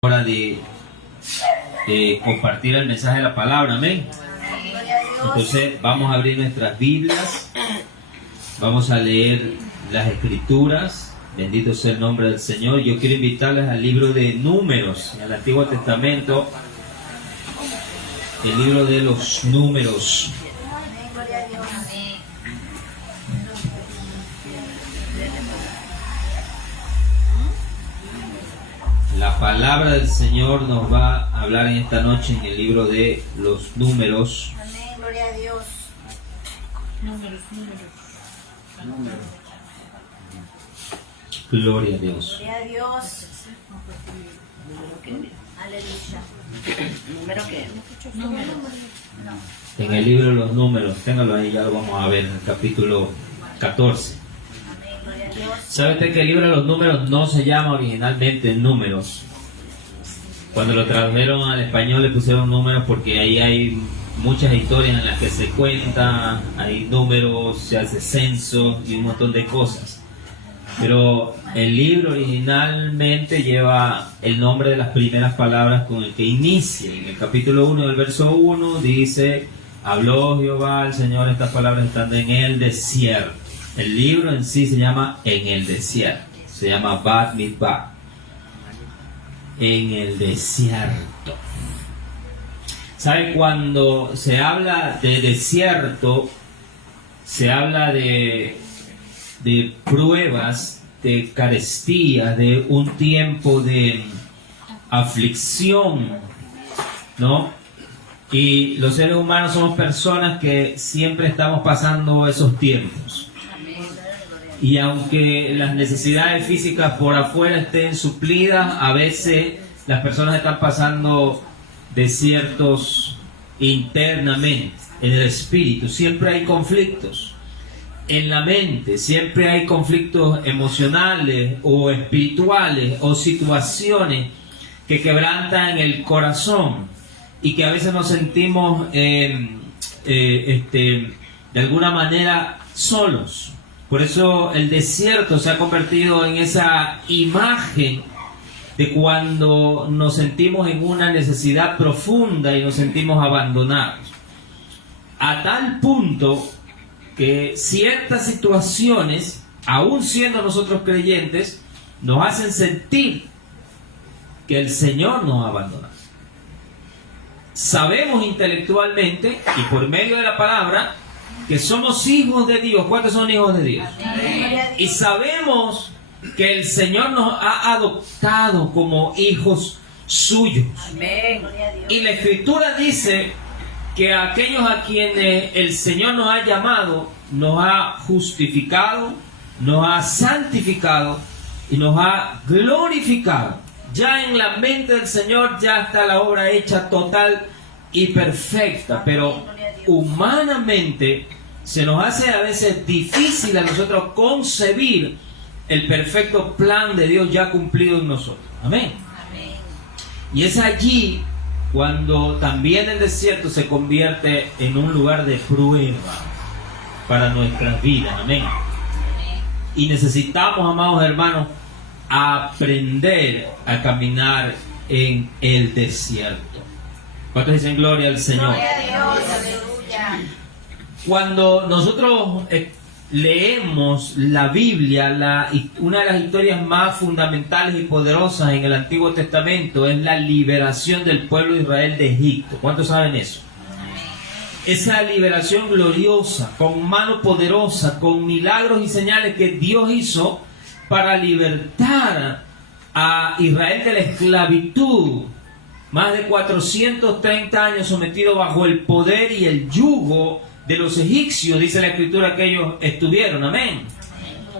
Hora de compartir el mensaje de la palabra, amén. Entonces vamos a abrir nuestras Biblias, vamos a leer las Escrituras. Bendito sea el nombre del Señor. Yo quiero invitarles al libro de Números, en el Antiguo Testamento, el libro de los Números. La palabra del Señor nos va a hablar en esta noche en el libro de los Números. Amén, gloria a Dios. Números. Gloria a Dios. Gloria a Dios. Aleluya. ¿Número qué? Números. En el libro de los Números, téngalo ahí, ya lo vamos a ver en el capítulo 14. ¿Sabe usted que el libro de los Números no se llama originalmente Números? Cuando lo tradujeron al español le pusieron Números porque ahí hay muchas historias en las que se cuenta, hay números, se hace censo y un montón de cosas. Pero el libro originalmente lleva el nombre de las primeras palabras con el que inicia. En el capítulo 1 del verso 1 dice: habló Jehová el Señor estas palabras estando en el desierto. El libro en sí se llama En el desierto, se llama Bat Midbar, en el desierto. ¿Sabe? Cuando se habla de desierto, se habla de pruebas, de carestías, de un tiempo de aflicción, ¿no? Y los seres humanos somos personas que siempre estamos pasando esos tiempos. Y aunque las necesidades físicas por afuera estén suplidas, a veces las personas están pasando desiertos internamente, en el espíritu. Siempre hay conflictos en la mente, siempre hay conflictos emocionales o espirituales o situaciones que quebrantan el corazón y que a veces nos sentimos de alguna manera solos. Por eso el desierto se ha convertido en esa imagen de cuando nos sentimos en una necesidad profunda y nos sentimos abandonados. A tal punto que ciertas situaciones, aún siendo nosotros creyentes, nos hacen sentir que el Señor nos ha abandonado. Sabemos intelectualmente y por medio de la palabra que somos hijos de Dios. ¿Cuántos son hijos de Dios? Amén. Y sabemos que el Señor nos ha adoptado como hijos suyos. Amén. Y la Escritura dice que a aquellos a quienes el Señor nos ha llamado, nos ha justificado, nos ha santificado y nos ha glorificado. Ya en la mente del Señor ya está la obra hecha total y perfecta, pero humanamente se nos hace a veces difícil a nosotros concebir el perfecto plan de Dios ya cumplido en nosotros. Amén. Amén. Y es allí cuando también el desierto se convierte en un lugar de prueba para nuestras vidas. Amén. Amén. Y necesitamos, amados hermanos, aprender a caminar en el desierto. ¿Cuántos dicen gloria al Señor? Gloria a Dios, aleluya. Cuando nosotros leemos la Biblia, una de las historias más fundamentales y poderosas en el Antiguo Testamento es la liberación del pueblo de Israel de Egipto. ¿Cuántos saben eso? Esa liberación gloriosa, con mano poderosa, con milagros y señales que Dios hizo para libertar a Israel de la esclavitud. Más de 430 años sometido bajo el poder y el yugo de los egipcios, dice la Escritura que ellos estuvieron. Amén.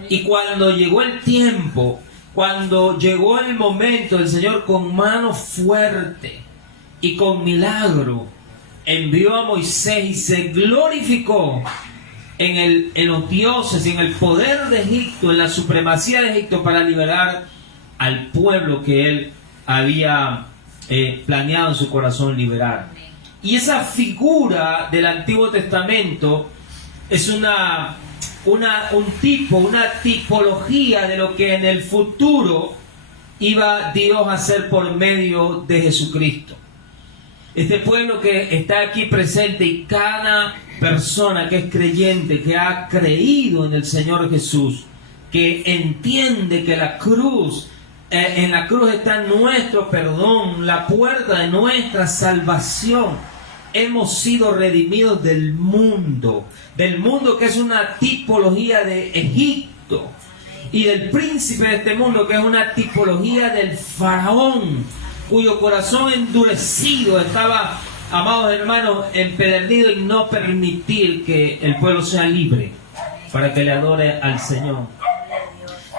Y cuando llegó el tiempo, cuando llegó el momento, el Señor con mano fuerte y con milagro envió a Moisés y se glorificó en los dioses, en el poder de Egipto, en la supremacía de Egipto para liberar al pueblo que él había planeado en su corazón liberar. Y esa figura del Antiguo Testamento es una tipología de lo que en el futuro iba Dios a hacer por medio de Jesucristo. Este pueblo que está aquí presente y cada persona que es creyente, que ha creído en el Señor Jesús, que entiende que la cruz, en la cruz está nuestro perdón, la puerta de nuestra salvación. Hemos sido redimidos del mundo que es una tipología de Egipto, y del príncipe de este mundo, que es una tipología del faraón, cuyo corazón endurecido estaba, amados hermanos, empedernido en no permitir que el pueblo sea libre para que le adore al Señor.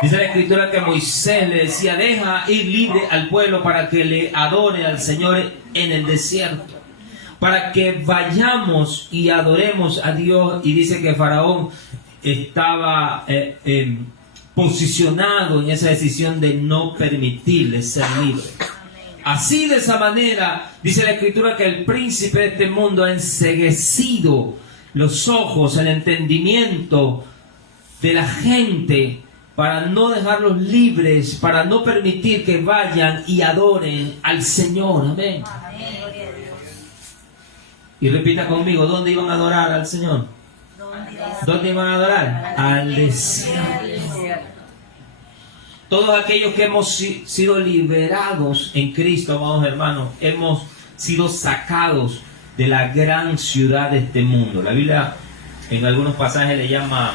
Dice la Escritura que Moisés le decía: deja ir libre al pueblo para que le adore al Señor en el desierto, para que vayamos y adoremos a Dios. Y dice que Faraón estaba posicionado en esa decisión de no permitirle ser libre. Así, de esa manera, dice la Escritura que el príncipe de este mundo ha enceguecido los ojos, el entendimiento de la gente, para no dejarlos libres, para no permitir que vayan y adoren al Señor. Amén. Y repita conmigo: ¿dónde iban a adorar al Señor? ¿Dónde iban a adorar? Al desierto. Todos aquellos que hemos sido liberados en Cristo, amados hermanos, hemos sido sacados de la gran ciudad de este mundo. La Biblia en algunos pasajes le llama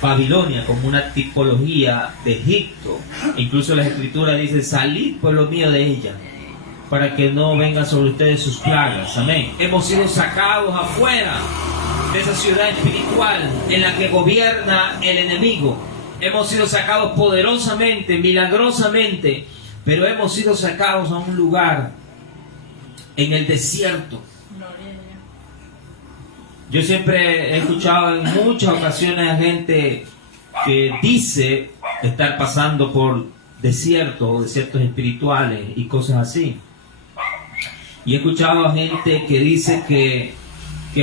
Babilonia como una tipología de Egipto. Incluso la Escritura dice: salid, pueblo mío, de ella, para que no vengan sobre ustedes sus plagas. Amén. Hemos sido sacados afuera de esa ciudad espiritual en la que gobierna el enemigo. Hemos sido sacados poderosamente, milagrosamente, pero hemos sido sacados a un lugar en el desierto. Yo siempre he escuchado en muchas ocasiones a gente que dice estar pasando por desiertos espirituales y cosas así. Y he escuchado a gente que dice que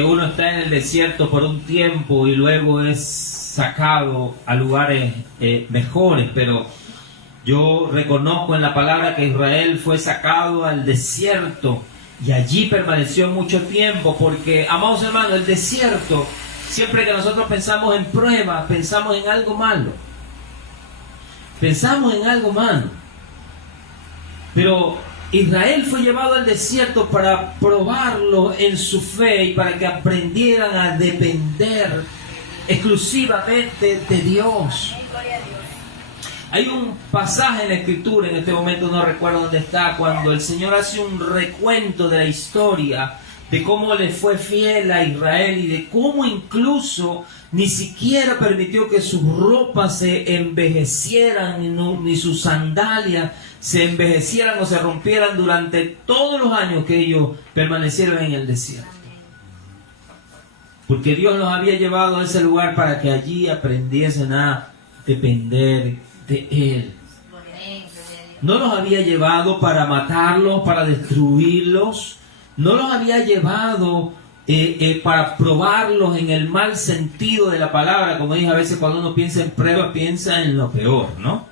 uno está en el desierto por un tiempo y luego es sacado a lugares mejores, pero yo reconozco en la palabra que Israel fue sacado al desierto y allí permaneció mucho tiempo, porque, amados hermanos, el desierto, siempre que nosotros pensamos en pruebas, pensamos en algo malo. Pensamos en algo malo. Pero Israel fue llevado al desierto para probarlo en su fe y para que aprendieran a depender exclusivamente de Dios. Hay un pasaje en la Escritura, en este momento no recuerdo dónde está, cuando el Señor hace un recuento de la historia, de cómo le fue fiel a Israel y de cómo incluso ni siquiera permitió que sus ropas se envejecieran, ni sus sandalias se envejecieran o se rompieran durante todos los años que ellos permanecieron en el desierto. Porque Dios los había llevado a ese lugar para que allí aprendiesen a depender de Él. No los había llevado para matarlos, para destruirlos. No los había llevado para probarlos en el mal sentido de la palabra. Como dije, a veces cuando uno piensa en prueba, piensa en lo peor, ¿no?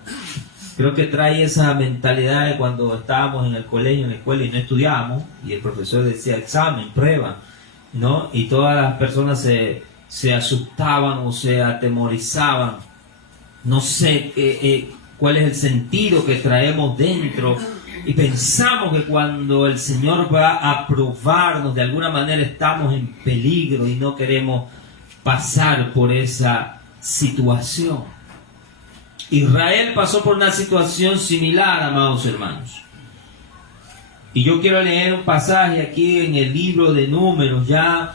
Creo que trae esa mentalidad de cuando estábamos en el colegio, en la escuela y no estudiábamos, y el profesor decía examen, prueba, ¿no? Y todas las personas se asustaban o se atemorizaban. No sé cuál es el sentido que traemos dentro y pensamos que cuando el Señor va a probarnos, de alguna manera estamos en peligro y no queremos pasar por esa situación. Israel pasó por una situación similar, amados hermanos. Y yo quiero leer un pasaje aquí en el libro de Números. Ya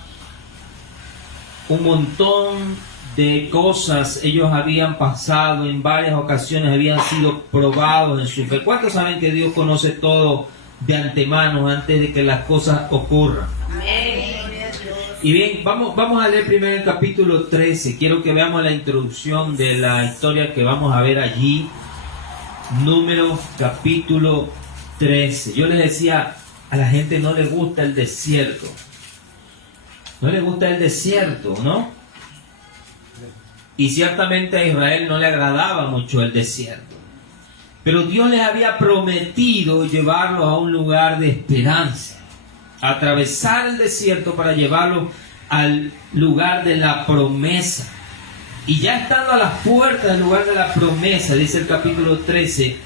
un montón de cosas ellos habían pasado, en varias ocasiones habían sido probados en su fe. ¿Cuántos saben que Dios conoce todo de antemano antes de que las cosas ocurran? Amén. Y bien, vamos a leer primero el capítulo 13. Quiero que veamos la introducción de la historia que vamos a ver allí. Números capítulo 13. Yo les decía, a la gente no le gusta el desierto. No le gusta el desierto, ¿no? Y ciertamente a Israel no le agradaba mucho el desierto. Pero Dios les había prometido llevarlos a un lugar de esperanza, atravesar el desierto para llevarlos al lugar de la promesa. Y ya estando a las puertas del lugar de la promesa, dice el capítulo 13,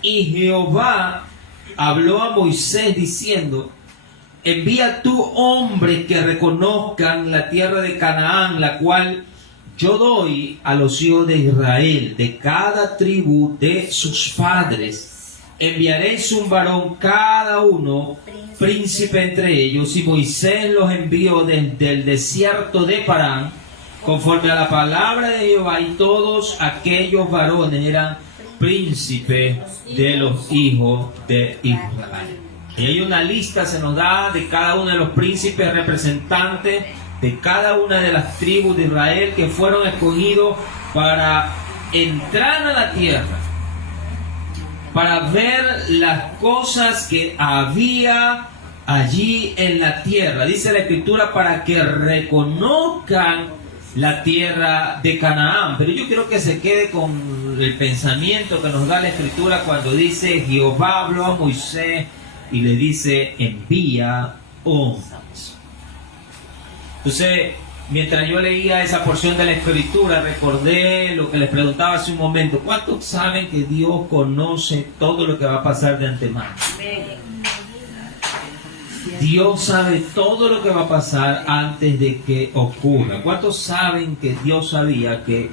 y Jehová habló a Moisés diciendo: envía tú hombres que reconozcan la tierra de Canaán, la cual yo doy a los hijos de Israel, de cada tribu de sus padres. Enviaréis un varón cada uno, príncipe entre ellos. Y Moisés los envió desde el desierto de Parán, conforme a la palabra de Jehová, y todos aquellos varones eran príncipes de los hijos de Israel. Y hay una lista, se nos da, de cada uno de los príncipes representantes de cada una de las tribus de Israel que fueron escogidos para entrar a la tierra, para ver las cosas que había allí en la tierra. Dice la Escritura, para que reconozcan la tierra de Canaán. Pero yo quiero que se quede con el pensamiento que nos da la Escritura cuando dice: Jehová habló a Moisés y le dice: envía hombres. Entonces, mientras yo leía esa porción de la Escritura, recordé lo que les preguntaba hace un momento: ¿cuántos saben que Dios conoce todo lo que va a pasar de antemano? Dios sabe todo lo que va a pasar antes de que ocurra. ¿Cuántos saben que Dios sabía que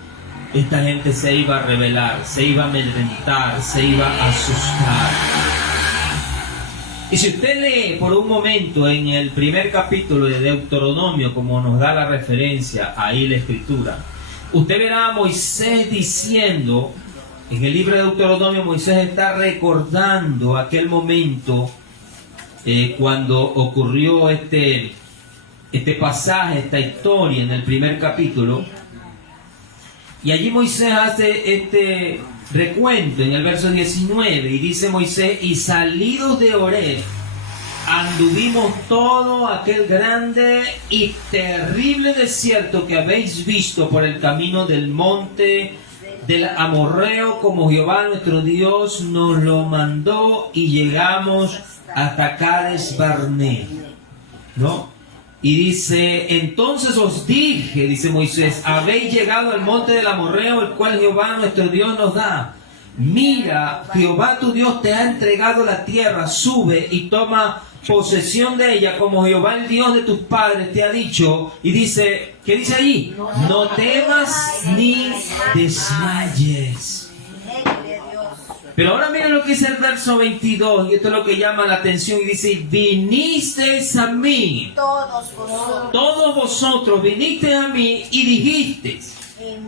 esta gente se iba a rebelar, se iba a amedrentar, se iba a asustar? Y si usted lee por un momento en el primer capítulo de Deuteronomio, como nos da la referencia ahí la Escritura, usted verá a Moisés diciendo, en el libro de Deuteronomio, Moisés está recordando aquel momento cuando ocurrió este pasaje, esta historia en el primer capítulo. Y allí Moisés hace este recuento en el verso 19, y dice Moisés: y salidos de Horeb, anduvimos todo aquel grande y terrible desierto que habéis visto por el camino del monte del Amorreo, como Jehová nuestro Dios nos lo mandó, y llegamos hasta Cades Barnea, ¿no? Y dice: entonces os dije, dice Moisés, habéis llegado al monte del Amorreo, el cual Jehová nuestro Dios nos da. Mira, Jehová tu Dios te ha entregado la tierra, sube y toma posesión de ella, como Jehová el Dios de tus padres te ha dicho. Y dice, ¿qué dice allí? No temas ni desmayes. Pero ahora miren lo que dice el verso 22, y esto es lo que llama la atención, y dice: vinisteis a mí, todos vosotros vinisteis a mí y dijisteis: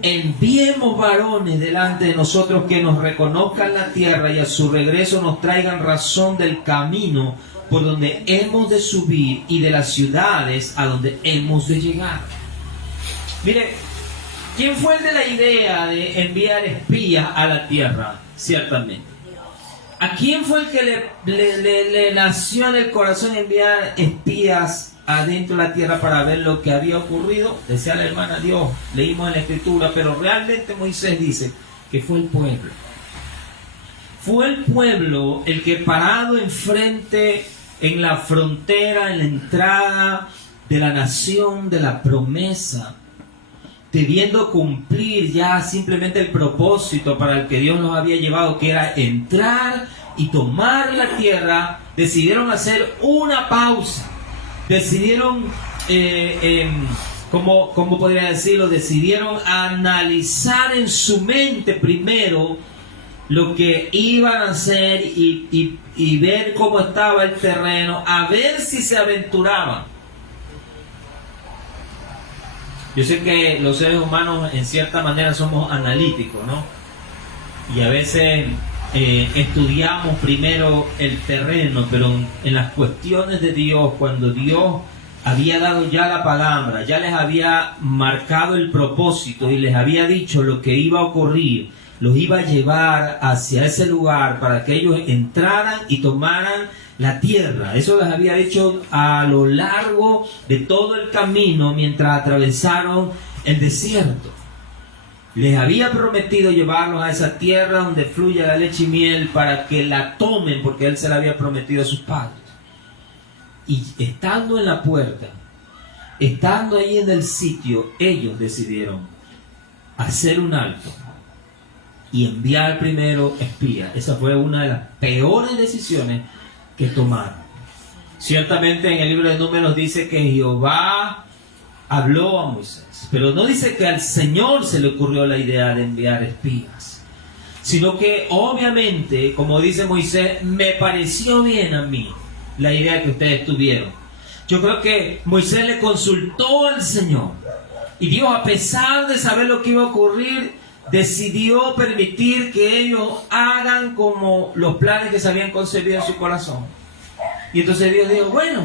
enviemos varones delante de nosotros que nos reconozcan la tierra, y a su regreso nos traigan razón del camino por donde hemos de subir y de las ciudades a donde hemos de llegar. Mire, ¿quién fue el de la idea de enviar espías a la tierra? Ciertamente. ¿A quién fue el que le nació en el corazón enviar espías adentro de la tierra para ver lo que había ocurrido? Decía la hermana: Dios, leímos en la Escritura, pero realmente Moisés dice que fue el pueblo. Fue el pueblo el que, parado enfrente, en la frontera, en la entrada de la nación, de la promesa, debiendo cumplir ya simplemente el propósito para el que Dios nos había llevado, que era entrar y tomar la tierra, decidieron hacer una pausa. Decidieron, ¿cómo podría decirlo? Decidieron analizar en su mente primero lo que iban a hacer y ver cómo estaba el terreno, a ver si se aventuraban. Yo sé que los seres humanos en cierta manera somos analíticos, ¿no? Y a veces estudiamos primero el terreno, pero en las cuestiones de Dios, cuando Dios había dado ya la palabra, ya les había marcado el propósito y les había dicho lo que iba a ocurrir, los iba a llevar hacia ese lugar para que ellos entraran y tomaran la tierra. Eso les había dicho a lo largo de todo el camino mientras atravesaron el desierto. les había prometido llevarlos a esa tierra donde fluye la leche y miel para que la tomen, porque Él se la había prometido a sus padres. Y estando en la puerta, estando ahí en el sitio, ellos decidieron hacer un alto y enviar primero espías. Esa fue una de las peores decisiones que tomaron. Ciertamente en el libro de Números dice que Jehová habló a Moisés, pero no dice que al Señor se le ocurrió la idea de enviar espías, sino que obviamente, como dice Moisés, me pareció bien a mí la idea que ustedes tuvieron. Yo creo que Moisés le consultó al Señor y Dios, a pesar de saber lo que iba a ocurrir, decidió permitir que ellos hagan como los planes que se habían concebido en su corazón. Y entonces Dios dijo, bueno,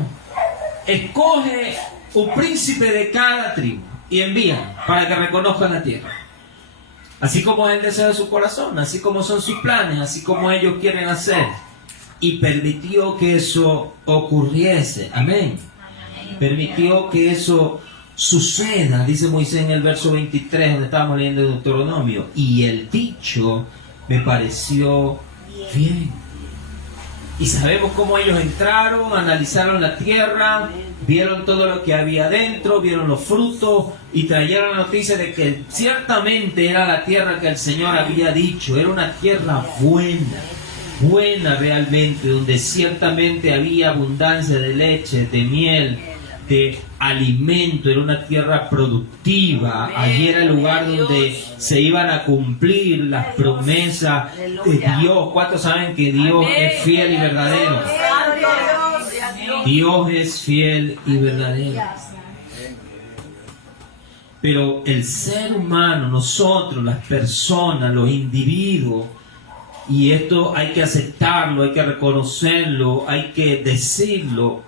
escoge un príncipe de cada tribu y envía para que reconozcan la tierra. Así como es el deseo de su corazón, así como son sus planes, así como ellos quieren hacer. Y permitió que eso ocurriese. Amén. Permitió que eso suceda, dice Moisés en el verso 23, donde estábamos leyendo de Deuteronomio. Y el dicho me pareció bien. Y sabemos cómo ellos entraron, analizaron la tierra, vieron todo lo que había dentro, vieron los frutos y trajeron la noticia de que ciertamente era la tierra que el Señor había dicho. Era una tierra buena realmente, donde ciertamente había abundancia de leche, de miel, de alimento. Era una tierra productiva. Allí era el lugar donde se iban a cumplir las promesas de Dios. ¿Cuántos saben que Dios es fiel y verdadero? Dios es fiel y verdadero. Pero el ser humano, nosotros, las personas, los individuos, y esto hay que aceptarlo, hay que reconocerlo, hay que decirlo,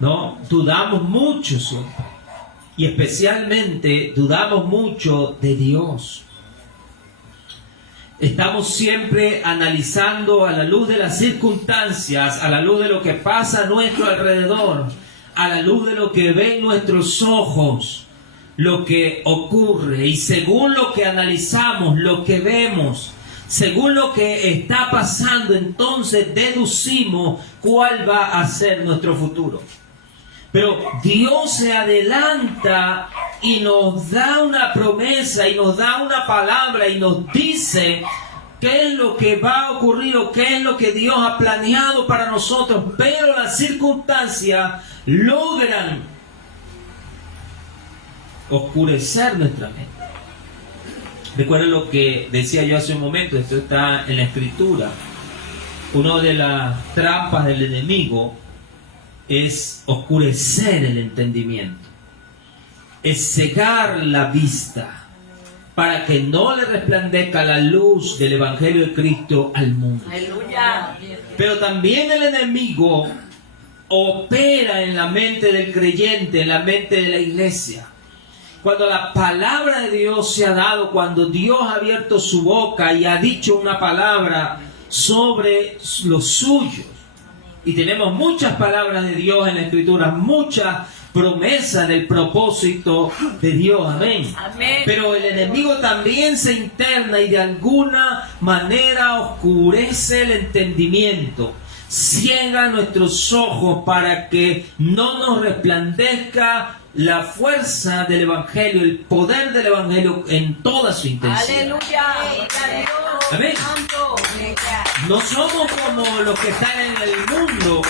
¿no? Dudamos mucho siempre. Y especialmente dudamos mucho de Dios. Estamos siempre analizando a la luz de las circunstancias, a la luz de lo que pasa a nuestro alrededor, a la luz de lo que ven nuestros ojos, lo que ocurre. Y según lo que analizamos, lo que vemos, según lo que está pasando, entonces deducimos cuál va a ser nuestro futuro. Pero Dios se adelanta y nos da una promesa y nos da una palabra y nos dice qué es lo que va a ocurrir o qué es lo que Dios ha planeado para nosotros. Pero las circunstancias logran oscurecer nuestra mente. Recuerden lo que decía yo hace un momento, esto está en la Escritura. Una de las trampas del enemigo es oscurecer el entendimiento, es cegar la vista para que no le resplandezca la luz del Evangelio de Cristo al mundo. Aleluya. Pero también el enemigo opera en la mente del creyente, en la mente de la iglesia. Cuando la palabra de Dios se ha dado, cuando Dios ha abierto su boca y ha dicho una palabra sobre los suyos, y tenemos muchas palabras de Dios en la Escritura, muchas promesas del propósito de Dios, amén. Amén. Pero el enemigo también se interna y de alguna manera oscurece el entendimiento, ciega nuestros ojos para que no nos resplandezca la fuerza del Evangelio, el poder del Evangelio en toda su intensidad. Aleluya. Amén. No somos como los que están en el mundo,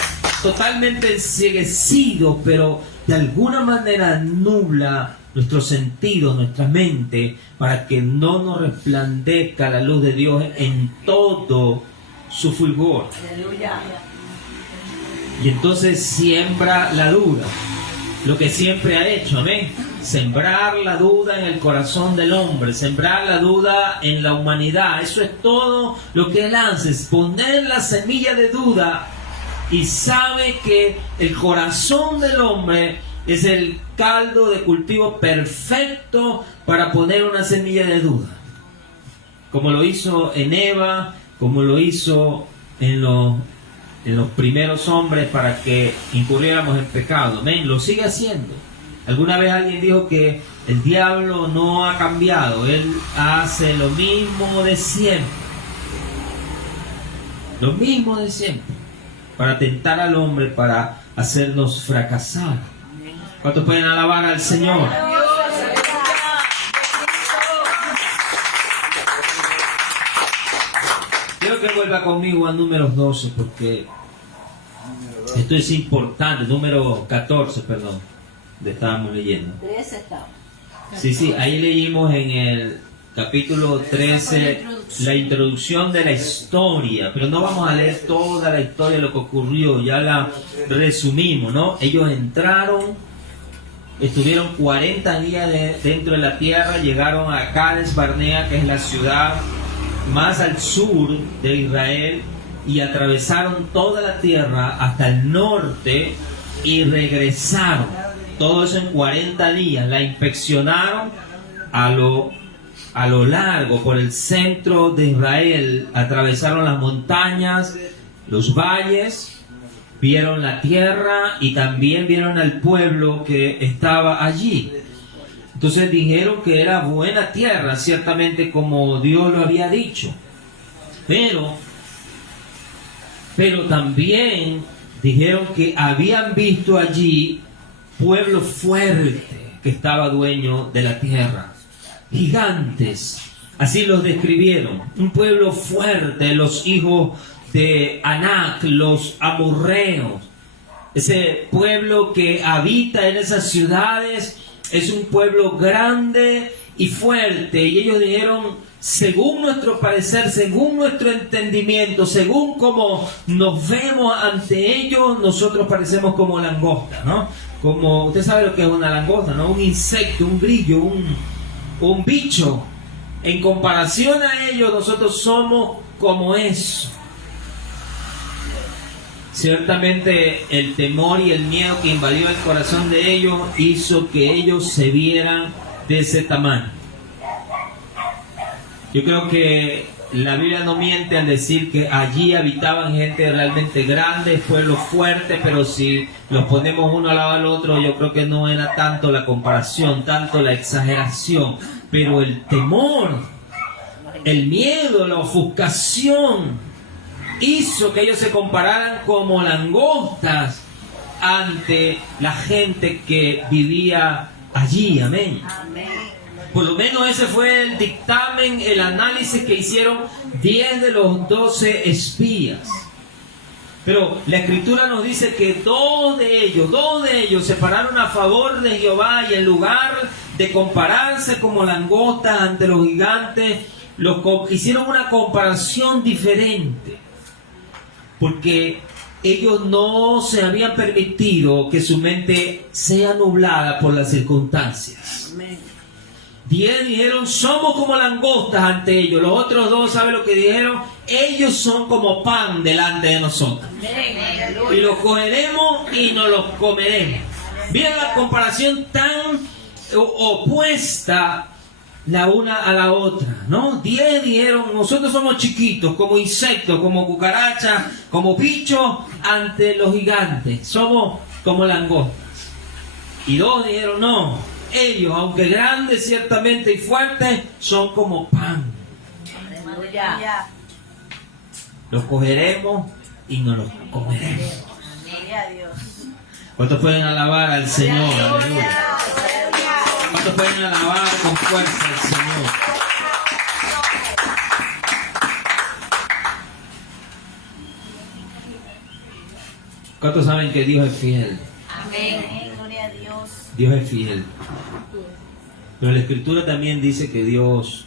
totalmente enceguecidos, pero de alguna manera nubla nuestros sentidos, nuestra mente, para que no nos resplandezca la luz de Dios en todo su fulgor. Aleluya. Y entonces siembra la duda, lo que siempre ha hecho, amén. Sembrar la duda en el corazón del hombre, sembrar la duda en la humanidad. Eso es todo lo que él hace, es poner la semilla de duda, y sabe que el corazón del hombre es el caldo de cultivo perfecto para poner una semilla de duda. Como lo hizo en Eva, como lo hizo en los primeros hombres para que incurriéramos en pecado. Amén. Lo sigue haciendo. Alguna vez alguien dijo que El diablo no ha cambiado, él hace lo mismo de siempre. Lo mismo de siempre. Para tentar al hombre, para hacernos fracasar. ¿Cuántos pueden alabar al Señor? Quiero que vuelva conmigo a Números 12 porque esto es importante. Número 14, perdón, donde estábamos leyendo. 13 estamos. Sí, ahí leímos en el capítulo 13 la introducción de la historia, pero no vamos a leer toda la historia de lo que ocurrió, ya la resumimos, ¿no? Ellos entraron, estuvieron 40 días dentro de la tierra, llegaron a Cades Barnea, que es la ciudad más al sur de Israel, y atravesaron toda la tierra hasta el norte y regresaron. Todo eso en 40 días. La inspeccionaron a lo largo, por el centro de Israel. Atravesaron las montañas, los valles, vieron la tierra y también vieron al pueblo que estaba allí. Entonces dijeron que era buena tierra, ciertamente como Dios lo había dicho. Pero también dijeron que habían visto allí pueblo fuerte que estaba dueño de la tierra. Gigantes, así los describieron. Un pueblo fuerte, los hijos de Anac, los amorreos. Ese pueblo que habita en esas ciudades es un pueblo grande y fuerte. Y ellos dijeron, según nuestro parecer, según nuestro entendimiento, según como nos vemos ante ellos, nosotros parecemos como langostas, ¿no? Como, usted sabe lo que es una langosta, ¿no? Un insecto, un grillo, un bicho. En comparación a ellos, nosotros somos como eso. Ciertamente el temor y el miedo que invadió el corazón de ellos hizo que ellos se vieran de ese tamaño. Yo creo que la Biblia no miente al decir que allí habitaban gente realmente grande, pueblos fuertes, pero si los ponemos uno al lado del otro, yo creo que no era tanto la comparación, tanto la exageración, pero el temor, el miedo, la ofuscación hizo que ellos se compararan como langostas ante la gente que vivía allí. Amén. Por lo menos ese fue el dictamen, el análisis que hicieron 10 de los 12 espías. Pero la Escritura nos dice que dos de ellos se pararon a favor de Jehová, y en lugar de compararse como langostas ante los gigantes, hicieron una comparación diferente. Porque ellos no se habían permitido que su mente sea nublada por las circunstancias. 10 dijeron, somos como langostas ante ellos. Los otros 2, ¿saben lo que dijeron? Ellos son como pan delante de nosotros. Y los cogeremos y nos los comeremos. Miren la comparación tan opuesta la una a la otra, ¿no? 10 dijeron, nosotros somos chiquitos, como insectos, como cucarachas, como bichos ante los gigantes. Somos como langostas. Y 2 dijeron, no, ellos, aunque grandes ciertamente y fuertes, son como pan. Aleluya. Los cogeremos y nos los comeremos. Gloria a Dios. ¿Cuántos pueden alabar al Señor? Aleluya. ¿Cuántos pueden alabar con fuerza al Señor? ¿Cuántos saben que Dios es fiel? Amén. Gloria a Dios. Dios es fiel. Pero la Escritura también dice que Dios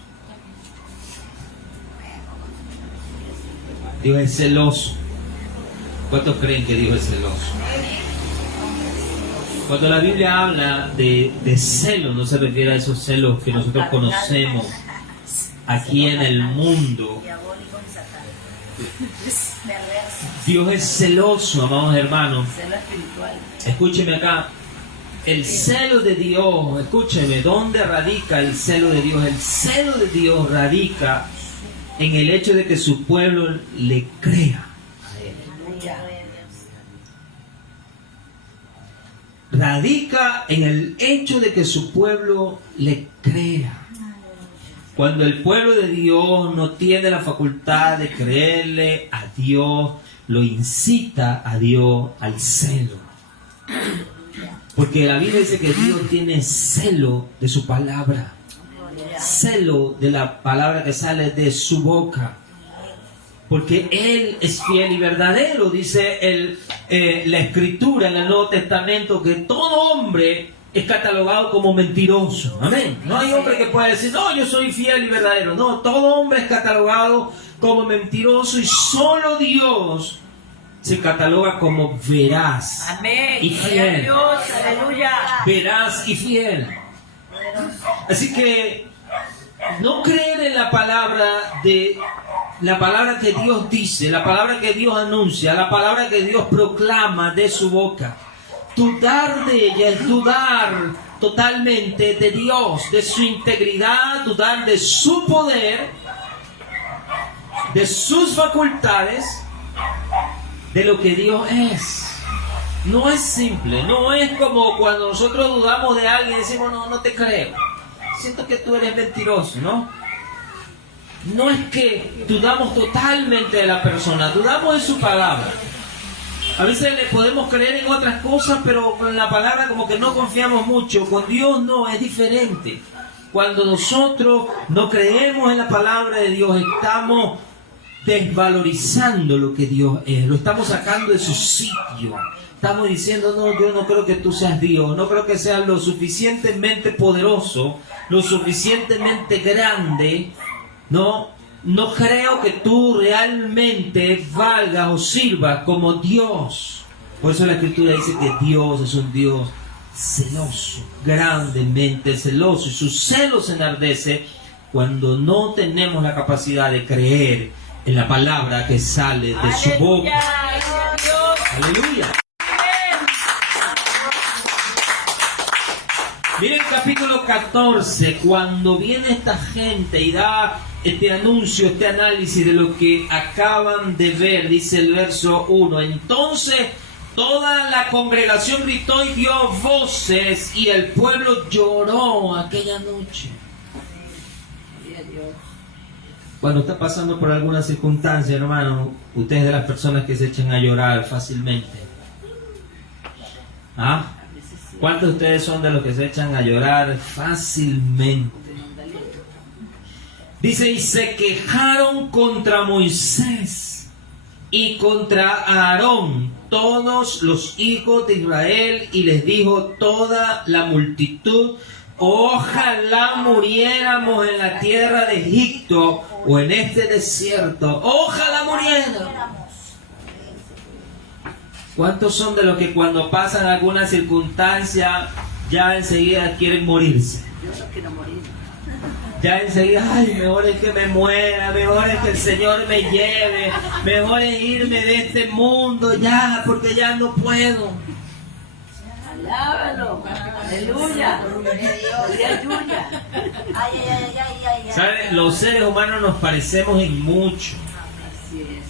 es celoso. ¿Cuántos creen que Dios es celoso? Cuando la Biblia habla de celos, no se refiere a esos celos que nosotros conocemos aquí en el mundo. Diabólico y satánico. Perverso. Dios es celoso, amados hermanos. Celo espiritual. Escúcheme acá. El celo de Dios, escúcheme, ¿dónde radica el celo de Dios? El celo de Dios radica en el hecho de que su pueblo le crea a Él. Aleluya. radica en el hecho de que su pueblo le crea. Cuando el pueblo de Dios no tiene la facultad de creerle a Dios, lo incita a Dios al celo. Porque la Biblia dice que Dios tiene celo de su palabra, celo de la palabra que sale de su boca. Porque Él es fiel y verdadero. Dice la Escritura en el Nuevo Testamento que todo hombre es catalogado como mentiroso. Amén. No hay hombre que pueda decir, no, yo soy fiel y verdadero. No, todo hombre es catalogado como mentiroso y solo Dios se cataloga como veraz. Amén. Y fiel. Dios, aleluya. Veraz y fiel. Así que no creer en la palabra que Dios dice, la palabra que Dios anuncia, la palabra que Dios proclama de su boca. Dudar de ella es dudar totalmente de Dios, de su integridad, dudar de su poder, de sus facultades, de lo que Dios es. No es simple, no es como cuando nosotros dudamos de alguien y decimos, no te creo. Siento que tú eres mentiroso, ¿no? No es que dudamos totalmente de la persona, dudamos de su palabra. A veces le podemos creer en otras cosas, pero con la palabra como que no confiamos mucho. Con Dios no, es diferente. Cuando nosotros no creemos en la palabra de Dios, estamos desvalorizando lo que Dios es. Lo estamos sacando de su sitio. Estamos diciendo, no, yo no creo que tú seas Dios. No creo que seas lo suficientemente poderoso, lo suficientemente grande. No creo que tú realmente valgas o sirvas como Dios. Por eso la Escritura dice que Dios es un Dios celoso, grandemente celoso. Y su celo se enardece cuando no tenemos la capacidad de creer en la palabra que sale de su boca. Aleluya. Miren el capítulo 14, cuando viene esta gente y da este anuncio, este análisis de lo que acaban de ver, dice el verso 1. Entonces toda la congregación gritó y dio voces y el pueblo lloró aquella noche. Cuando está pasando por alguna circunstancia, hermano, ustedes de las personas que se echan a llorar fácilmente. ¿Ah? ¿Cuántos de ustedes son de los que se echan a llorar fácilmente? Dice, y se quejaron contra Moisés y contra Aarón todos los hijos de Israel, y les dijo toda la multitud, ojalá muriéramos en la tierra de Egipto o en este desierto, ojalá muriéramos. ¿Cuántos son de los que cuando pasan alguna circunstancia ya enseguida quieren morirse? Yo no quiero morir. Ya enseguida, ay, mejor es que me muera, mejor es que el Señor me lleve, mejor es irme de este mundo ya, porque ya no puedo. Alábalo. Aleluya. Aleluya. Ay. ¿Saben? Los seres humanos nos parecemos en mucho. Así es.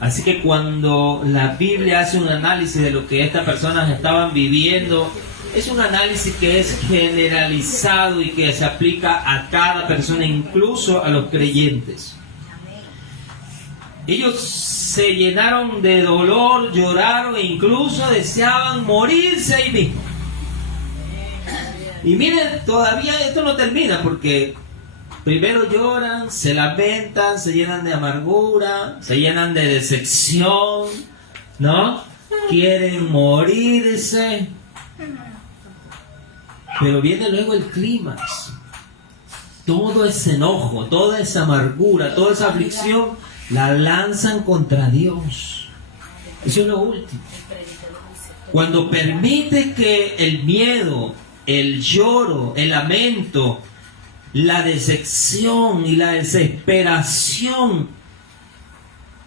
Así que cuando la Biblia hace un análisis de lo que estas personas estaban viviendo, es un análisis que es generalizado y que se aplica a cada persona, incluso a los creyentes. Ellos se llenaron de dolor, lloraron e incluso deseaban morirse ahí mismo. Y miren, todavía esto no termina, porque primero lloran, se lamentan, se llenan de amargura, se llenan de decepción, ¿no? Quieren morirse. Pero viene luego el clímax. Todo ese enojo, toda esa amargura, toda esa aflicción la lanzan contra Dios. Eso es lo último. Cuando permite que el miedo, el lloro, el lamento, la decepción y la desesperación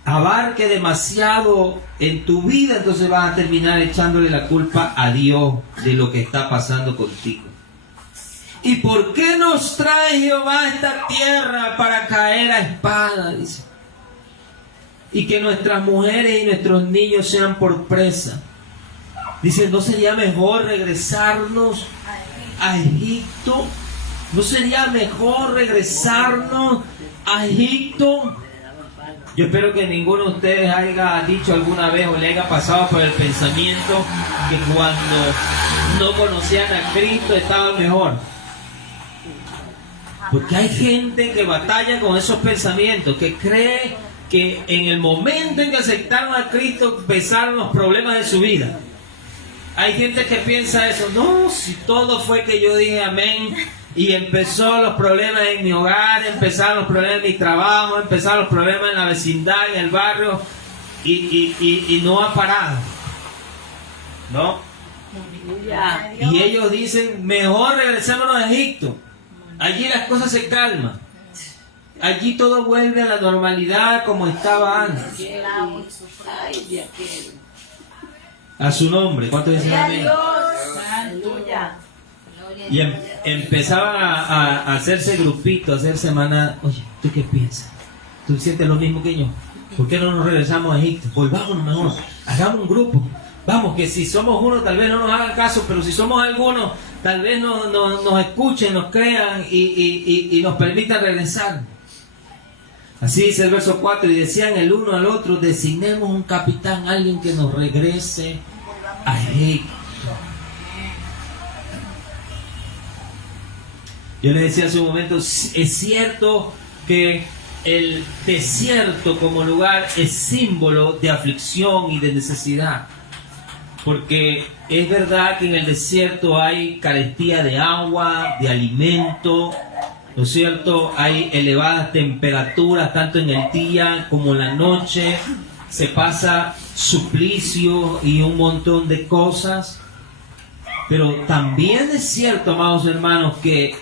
abarque demasiado en tu vida, entonces vas a terminar echándole la culpa a Dios de lo que está pasando contigo. ¿Y por qué nos trae Jehová a esta tierra para caer a espada? Dice. Y que nuestras mujeres y nuestros niños sean por presa. Dice, ¿no sería mejor regresarnos a Egipto? ¿No sería mejor regresarnos a Egipto? Yo espero que ninguno de ustedes haya dicho alguna vez o le haya pasado por el pensamiento que cuando no conocían a Cristo estaban mejor. Porque hay gente que batalla con esos pensamientos, que cree que en el momento en que aceptaron a Cristo empezaron los problemas de su vida. Hay gente que piensa eso, no, si todo fue que yo dije amén y empezó los problemas en mi hogar, empezaron los problemas en mi trabajo, empezaron los problemas en la vecindad, en el barrio y no ha parado, ¿no? Y ellos dicen, mejor regresémonos a Egipto, allí las cosas se calman, allí todo vuelve a la normalidad como estaba antes. A su nombre, ¿cuántos dicen amén? Y empezaban a hacerse grupitos, a hacerse manada. Oye, ¿tú qué piensas? ¿Tú sientes lo mismo que yo? ¿Por qué no nos regresamos a Egipto? Pues vámonos mejor, hagamos un grupo. Vamos, que si somos uno tal vez no nos hagan caso, pero si somos algunos tal vez nos escuchen, nos crean y nos permitan regresar. Así dice el verso 4, y decían el uno al otro, designemos un capitán, alguien que nos regrese a Egipto. Yo le decía hace un momento, es cierto que el desierto como lugar es símbolo de aflicción y de necesidad. Porque es verdad que en el desierto hay carestía de agua, de alimento, ¿no es cierto? Hay elevadas temperaturas tanto en el día como en la noche. Se pasa suplicio y un montón de cosas. Pero también es cierto, amados hermanos, que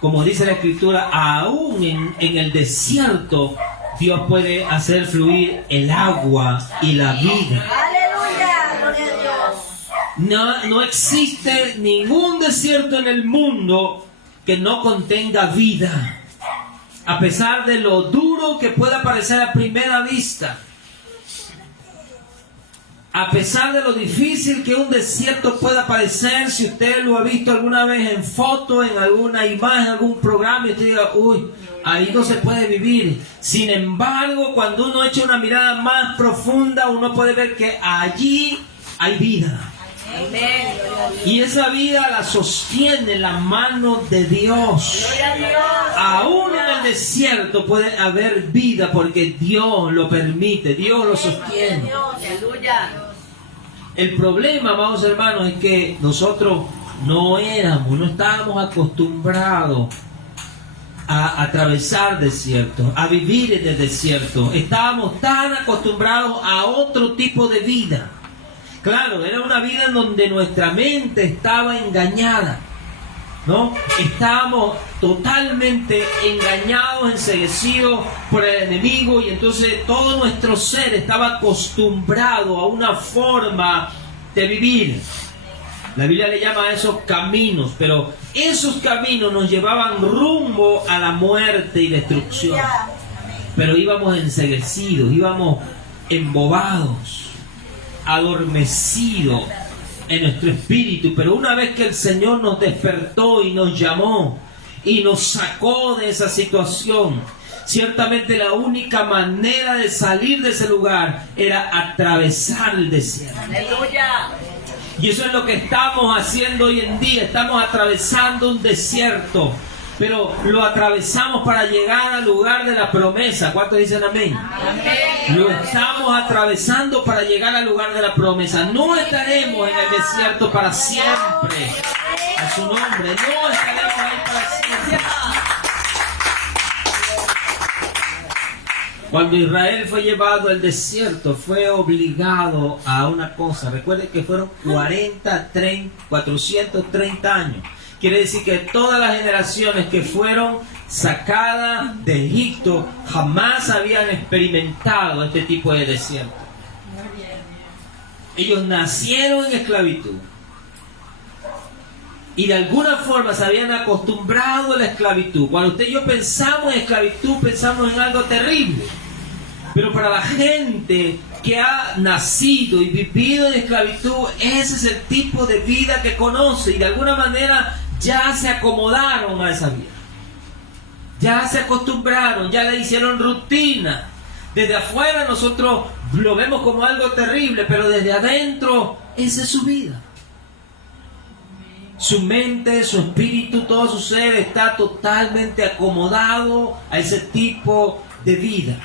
como dice la Escritura, aún en el desierto Dios puede hacer fluir el agua y la vida. No existe ningún desierto en el mundo que no contenga vida, a pesar de lo duro que pueda parecer a primera vista, a pesar de lo difícil que un desierto pueda parecer. Si usted lo ha visto alguna vez en foto, en alguna imagen, algún programa, y usted diga, uy, ahí no se puede vivir. Sin embargo, cuando uno echa una mirada más profunda, uno puede ver que allí hay vida. Y esa vida la sostiene la mano de Dios. Aún en el desierto puede haber vida porque Dios lo permite, Dios lo sostiene. El problema, amados hermanos, es que nosotros no estábamos acostumbrados a atravesar desiertos, a vivir en el desierto. Estábamos tan acostumbrados a otro tipo de vida. Claro, era una vida en donde nuestra mente estaba engañada, ¿no? Estábamos totalmente engañados, enceguecidos por el enemigo, y entonces todo nuestro ser estaba acostumbrado a una forma de vivir. La Biblia le llama a esos caminos, pero esos caminos nos llevaban rumbo a la muerte y destrucción. Pero íbamos enceguecidos, íbamos embobados, adormecido en nuestro espíritu. Pero una vez que el Señor nos despertó y nos llamó y nos sacó de esa situación, ciertamente la única manera de salir de ese lugar era atravesar el desierto. ¡Aleluya! Y eso es lo que estamos haciendo hoy en día. Estamos atravesando un desierto, pero lo atravesamos para llegar al lugar de la promesa. ¿Cuántos dicen amén? Amén. Lo estamos atravesando para llegar al lugar de la promesa. No estaremos en el desierto para siempre. A su nombre, no estaremos ahí para siempre. Cuando Israel fue llevado al desierto, fue obligado a una cosa. Recuerden que fueron 430 años. Quiere decir que todas las generaciones que fueron sacadas de Egipto jamás habían experimentado este tipo de desierto. Ellos nacieron en esclavitud y de alguna forma se habían acostumbrado a la esclavitud. Cuando usted y yo pensamos en esclavitud, pensamos en algo terrible. Pero para la gente que ha nacido y vivido en esclavitud, ese es el tipo de vida que conoce y de alguna manera ya se acomodaron a esa vida. Ya se acostumbraron, ya le hicieron rutina. Desde afuera nosotros lo vemos como algo terrible, pero desde adentro esa es su vida. Su mente, su espíritu, todo su ser está totalmente acomodado a ese tipo de vida.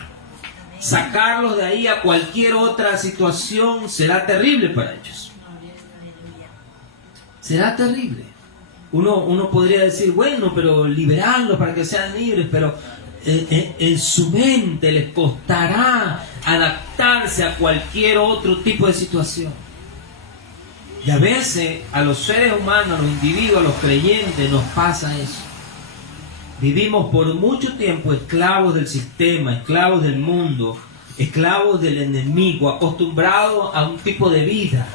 Sacarlos de ahí a cualquier otra situación será terrible para ellos. Será terrible. Uno podría decir, bueno, pero liberarlos para que sean libres, pero en su mente les costará adaptarse a cualquier otro tipo de situación. Y a veces a los seres humanos, a los individuos, a los creyentes, nos pasa eso. Vivimos por mucho tiempo esclavos del sistema, esclavos del mundo, esclavos del enemigo, acostumbrados a un tipo de vida.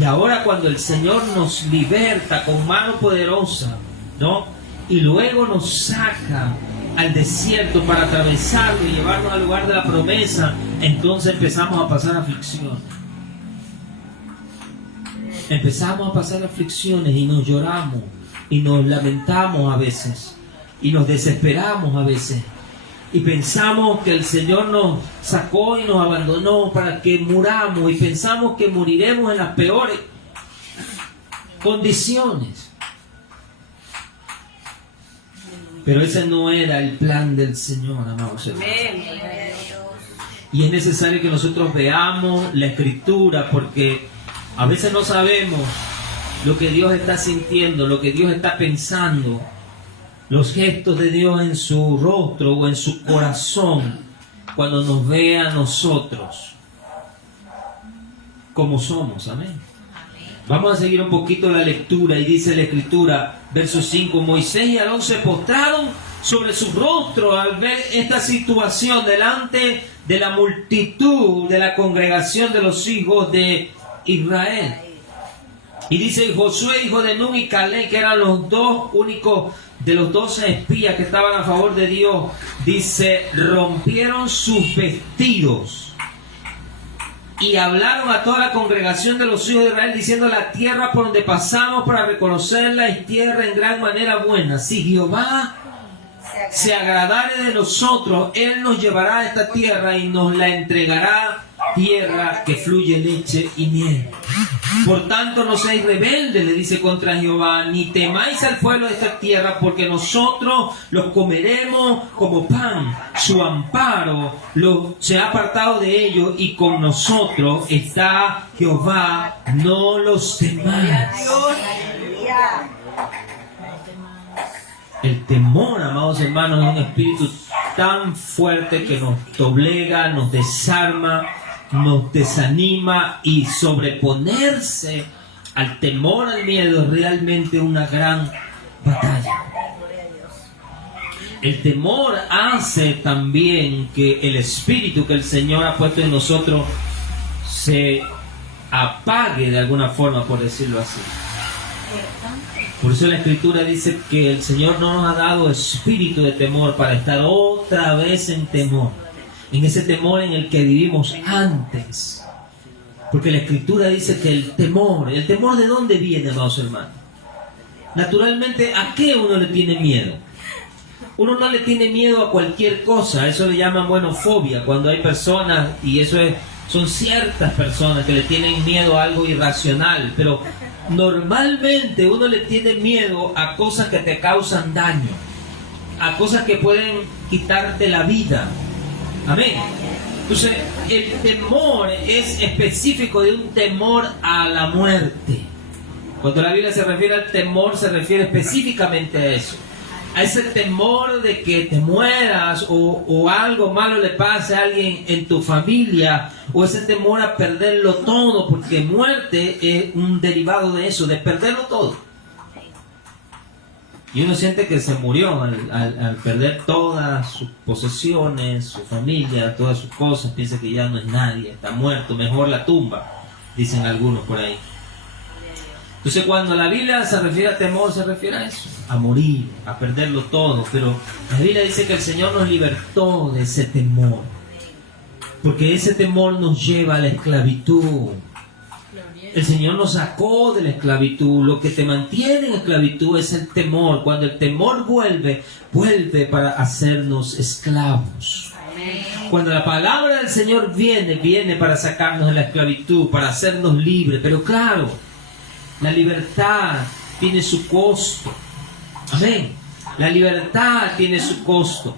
Y ahora cuando el Señor nos liberta con mano poderosa, ¿no? Y luego nos saca al desierto para atravesarlo y llevarnos al lugar de la promesa, entonces empezamos a pasar aflicciones. Empezamos a pasar aflicciones y nos lloramos y nos lamentamos a veces y nos desesperamos a veces y pensamos que el Señor nos sacó y nos abandonó para que muramos y pensamos que moriremos en las peores condiciones. Pero ese no era el plan del Señor, amados hermanos. Y es necesario que nosotros veamos la Escritura, porque a veces no sabemos lo que Dios está sintiendo, lo que Dios está pensando, los gestos de Dios en su rostro o en su corazón cuando nos ve a nosotros como somos. Amén. Vamos a seguir un poquito la lectura y dice la Escritura, verso 5, Moisés y Aarón se postraron sobre su rostro al ver esta situación delante de la multitud de la congregación de los hijos de Israel. Y dice Josué, hijo de Nun, y Caleb, que eran los dos únicos de los 12 espías que estaban a favor de Dios, dice, rompieron sus vestidos y hablaron a toda la congregación de los hijos de Israel, diciendo, la tierra por donde pasamos para reconocerla es tierra en gran manera buena. Si Jehová se agradare de nosotros, Él nos llevará a esta tierra y nos la entregará, tierra que fluye leche y miel. Por tanto, no seáis rebeldes, le dice, contra Jehová, ni temáis al pueblo de esta tierra, porque nosotros los comeremos como pan. Su amparo se ha apartado de ellos, y con nosotros está Jehová, no los temáis. El temor, amados hermanos, es un espíritu tan fuerte que nos doblega, nos desarma, nos desanima, y sobreponerse al temor, al miedo, es realmente una gran batalla. El temor hace también que el espíritu que el Señor ha puesto en nosotros se apague de alguna forma, por decirlo así. Por eso la Escritura dice que el Señor no nos ha dado espíritu de temor para estar otra vez en temor, en ese temor en el que vivimos antes. Porque la Escritura dice que el temor ¿de dónde viene, amados hermanos? Naturalmente, ¿a qué uno le tiene miedo? Uno no le tiene miedo a cualquier cosa. Eso le llaman, fobia, cuando hay personas, y son ciertas personas que le tienen miedo a algo irracional, pero normalmente uno le tiene miedo a cosas que te causan daño, a cosas que pueden quitarte la vida. Amén. Entonces, el temor es específico de un temor a la muerte. Cuando la Biblia se refiere al temor, se refiere específicamente a eso. A ese temor de que te mueras o algo malo le pase a alguien en tu familia, o ese temor a perderlo todo, porque muerte es un derivado de eso, de perderlo todo. Y uno siente que se murió al perder todas sus posesiones, su familia, todas sus cosas, piensa que ya no es nadie, está muerto, mejor la tumba, dicen algunos por ahí. Entonces, cuando la Biblia se refiere a temor, se refiere a eso, a morir, a perderlo todo. Pero la Biblia dice que el Señor nos libertó de ese temor. Porque ese temor nos lleva a la esclavitud. El Señor nos sacó de la esclavitud. Lo que te mantiene en esclavitud es el temor. Cuando el temor vuelve para hacernos esclavos. Cuando la palabra del Señor viene para sacarnos de la esclavitud, para hacernos libres. Pero claro, la libertad tiene su costo. Amén. La libertad tiene su costo.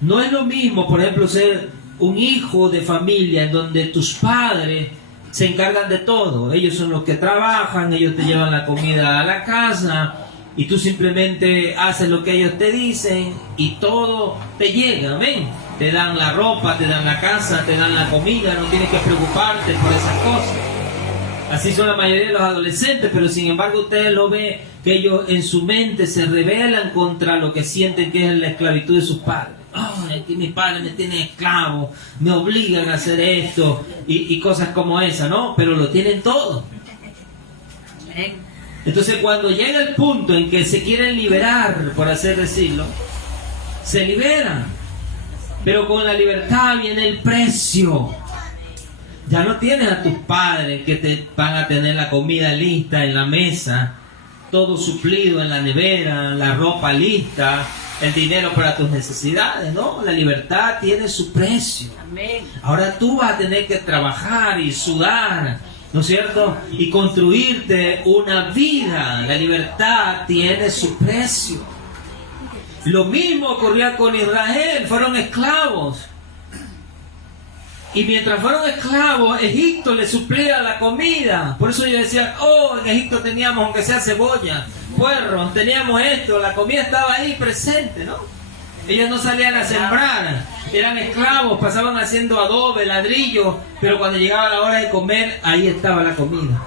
No es lo mismo, por ejemplo, ser un hijo de familia en donde tus padres se encargan de todo. Ellos son los que trabajan, ellos te llevan la comida a la casa y tú simplemente haces lo que ellos te dicen y todo te llega. Amén. Te dan la ropa, te dan la casa, te dan la comida, no tienes que preocuparte por esas cosas. Así son la mayoría de los adolescentes, pero sin embargo ustedes lo ven que ellos en su mente se rebelan contra lo que sienten que es la esclavitud de sus padres. Oh, es que mis padres me tienen esclavo, me obligan a hacer esto y cosas como esa, ¿no? Pero lo tienen todo. Entonces cuando llega el punto en que se quieren liberar, por así decirlo, se liberan. Pero con la libertad viene el precio. Ya no tienes a tus padres que te van a tener la comida lista en la mesa, todo suplido en la nevera, la ropa lista, el dinero para tus necesidades, ¿no? La libertad tiene su precio. Amén. Ahora tú vas a tener que trabajar y sudar, ¿no es cierto? Y construirte una vida. La libertad tiene su precio. Lo mismo ocurría con Israel, fueron esclavos. Y mientras fueron esclavos, Egipto les suplía la comida. Por eso yo decía, oh, en Egipto teníamos aunque sea cebolla, puerros, teníamos esto, la comida estaba ahí presente, ¿no? Ellos no salían a sembrar, eran esclavos, pasaban haciendo adobe, ladrillo, pero cuando llegaba la hora de comer, ahí estaba la comida.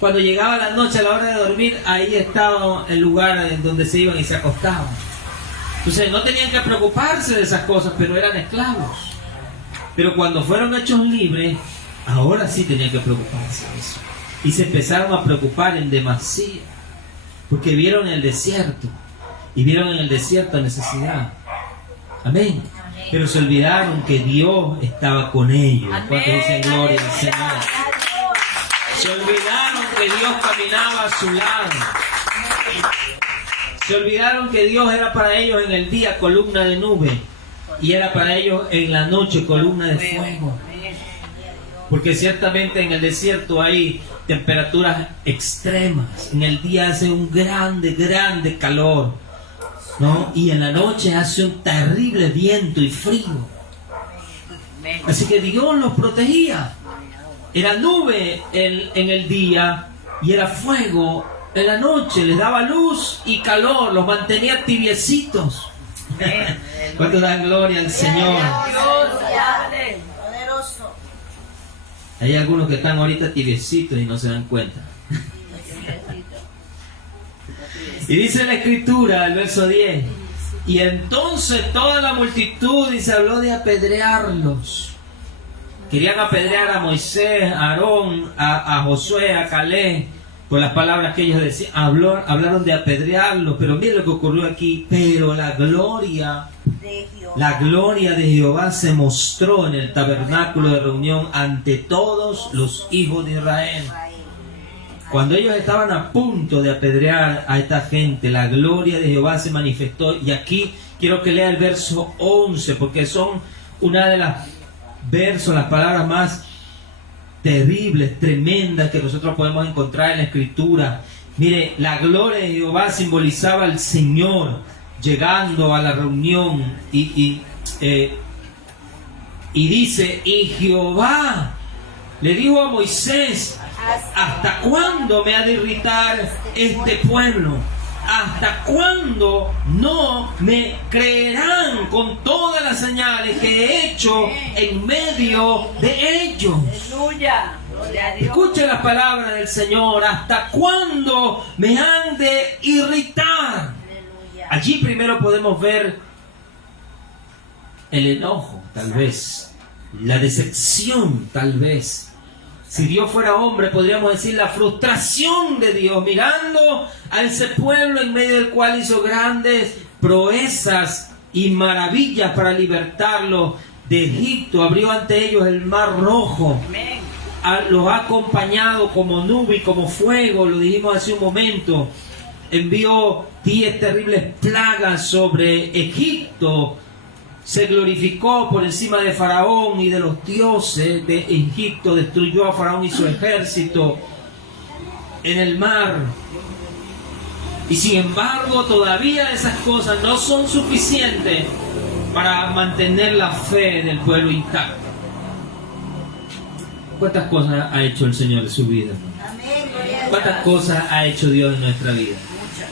Cuando llegaba la noche, a la hora de dormir, ahí estaba el lugar en donde se iban y se acostaban. Entonces no tenían que preocuparse de esas cosas, pero eran esclavos. Pero cuando fueron hechos libres, ahora sí tenían que preocuparse de eso. Y se empezaron a preocupar en demasía, porque vieron el desierto, y vieron en el desierto necesidad. Amén. Pero se olvidaron que Dios estaba con ellos. Cuando dicen gloria al Señor. Se olvidaron que Dios caminaba a su lado. Se olvidaron que Dios era para ellos en el día columna de nube y era para ellos en la noche columna de fuego. Porque ciertamente en el desierto hay temperaturas extremas. En el día hace un grande calor, ¿no? Y en la noche hace un terrible viento y frío. Así que Dios los protegía. Era nube en el día y era fuego en la noche. Les daba luz y calor, los mantenía tibiecitos. ¿Cuánto dan gloria al Señor? Hay algunos que están ahorita tibiecitos y no se dan cuenta. Y dice la Escritura, el verso 10, y entonces toda la multitud, y se habló de apedrearlos. Querían apedrear a Moisés, a Aarón, a Josué, a Caleb, por las palabras que ellos decían. Hablaron de apedrearlos, pero miren lo que ocurrió aquí. Pero la gloria de Jehová se mostró en el tabernáculo de reunión ante todos los hijos de Israel. Cuando ellos estaban a punto de apedrear a esta gente, la gloria de Jehová se manifestó. Y aquí quiero que lea el verso 11, porque son una de las versos, las palabras más terribles, tremendas que nosotros podemos encontrar en la Escritura. Mire, la gloria de Jehová simbolizaba al Señor llegando a la reunión y dice, y Jehová le dijo a Moisés, ¿hasta cuándo me ha de irritar este pueblo? ¿Hasta cuándo no me creerán con todas las señales que he hecho en medio de ellos? Aleluya. Gloria a Dios. Escuche las palabras del Señor. ¿Hasta cuándo me han de irritar? Aleluya. Allí primero podemos ver el enojo, tal vez, la decepción, tal vez. Si Dios fuera hombre, podríamos decir la frustración de Dios, mirando a ese pueblo en medio del cual hizo grandes proezas y maravillas para libertarlo, de Egipto, abrió ante ellos el mar rojo, Amén. los ha acompañado como nube y como fuego, lo dijimos hace un momento, envió 10 terribles plagas sobre Egipto, se glorificó por encima de Faraón y de los dioses de Egipto, destruyó a Faraón y su ejército en el mar. Y sin embargo, todavía esas cosas no son suficientes para mantener la fe del pueblo intacta. ¿Cuántas cosas ha hecho el Señor en su vida? Amén. Gloria a Dios. ¿Cuántas cosas ha hecho Dios en nuestra vida? Muchas.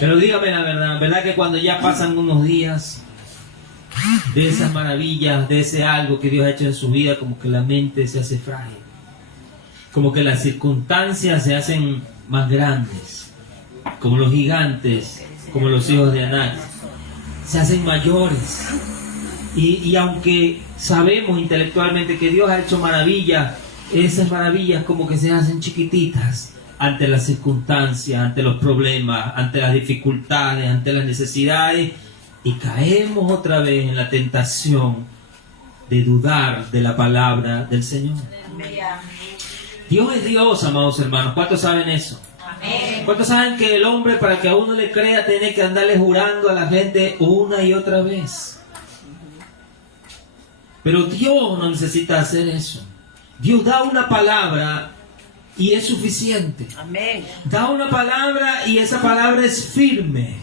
Pero dígame la verdad, ¿verdad que cuando ya pasan unos días de esas maravillas, de ese algo que Dios ha hecho en su vida, como que la mente se hace frágil? Como que las circunstancias se hacen más grandes, como los gigantes, como los hijos de Anak, se hacen mayores. Y aunque sabemos intelectualmente que Dios ha hecho maravillas, esas maravillas como que se hacen chiquititas ante las circunstancias, ante los problemas, ante las dificultades, ante las necesidades, y caemos otra vez en la tentación de dudar de la palabra del Señor. Aleluya. Dios es Dios, amados hermanos. ¿Cuántos saben eso? Amén. ¿Cuántos saben que el hombre, para que a uno le crea, tiene que andarle jurando a la gente una y otra vez? Pero Dios no necesita hacer eso. Dios da una palabra y es suficiente. Amén. Da una palabra y esa palabra es firme.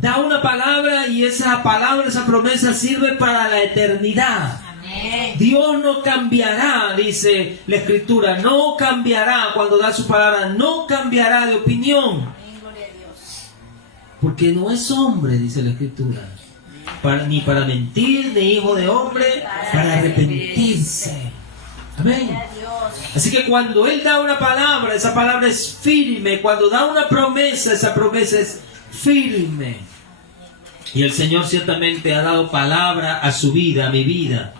Da una palabra y esa palabra, esa promesa sirve para la eternidad. Amén. Dios no cambiará, dice la Escritura, no cambiará cuando da su palabra, no cambiará de opinión. Amén. Gloria a Dios. Porque no es hombre, dice la Escritura, ni para mentir, ni hijo de hombre, para arrepentirse. Amén. Gloria a Dios. Así que cuando Él da una palabra, esa palabra es firme. Cuando da una promesa, esa promesa es firme. Y el Señor ciertamente ha dado palabra a su vida, a mi vida,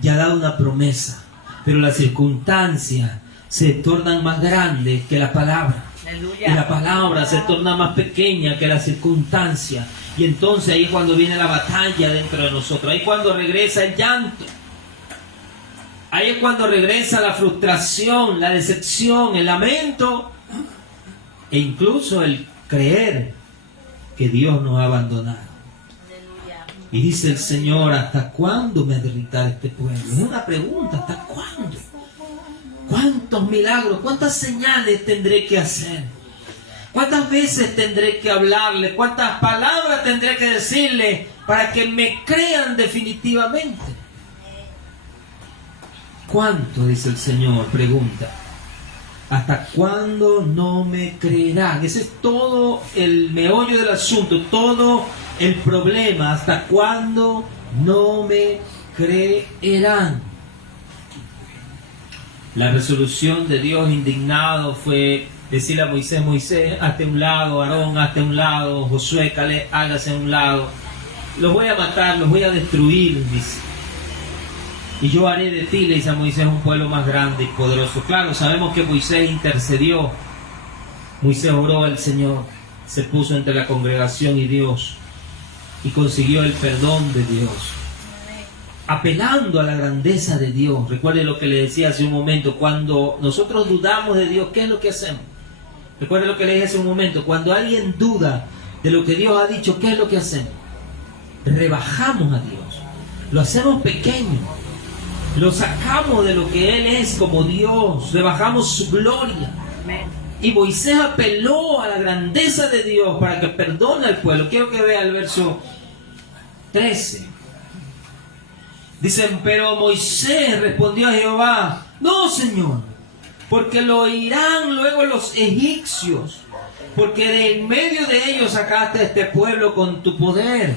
y ha dado una promesa. Pero las circunstancias se tornan más grandes que la palabra. Aleluya. Y la palabra se torna más pequeña que la circunstancia. Y entonces ahí es cuando viene la batalla dentro de nosotros. Ahí es cuando regresa el llanto. Ahí es cuando regresa la frustración, la decepción, el lamento. E incluso el creer que Dios nos ha abandonado. Aleluya. Y dice el Señor, ¿hasta cuándo me derritará este pueblo? Es una pregunta, ¿hasta cuándo? ¿Cuántos milagros, cuántas señales tendré que hacer? ¿Cuántas veces tendré que hablarle? ¿Cuántas palabras tendré que decirle para que me crean definitivamente? ¿Cuánto? Dice el Señor, pregunta. ¿Hasta cuándo no me creerán? Ese es todo el meollo del asunto, todo el problema. ¿Hasta cuándo no me creerán? La resolución de Dios indignado fue decirle a Moisés, Moisés, hazte a un lado, Aarón, hazte a un lado, Josué, Caleb, hágase a un lado. Los voy a matar, los voy a destruir, dice. Y yo haré de ti, le dice a Moisés, un pueblo más grande y poderoso. Claro, sabemos que Moisés intercedió. Moisés oró al Señor, se puso entre la congregación y Dios y consiguió el perdón de Dios, apelando a la grandeza de Dios. Recuerde lo que le decía hace un momento, cuando nosotros dudamos de Dios, ¿qué es lo que hacemos? Recuerde lo que le dije hace un momento, cuando alguien duda de lo que Dios ha dicho, ¿qué es lo que hacemos? Rebajamos a Dios, lo hacemos pequeño, lo sacamos de lo que Él es como Dios, rebajamos su gloria. Amén. Y Moisés apeló a la grandeza de Dios para que perdone al pueblo. Quiero que vea el verso 13. Dicen, pero Moisés respondió a Jehová, no, Señor, porque lo oirán luego los egipcios, porque de en medio de ellos sacaste a este pueblo con tu poder.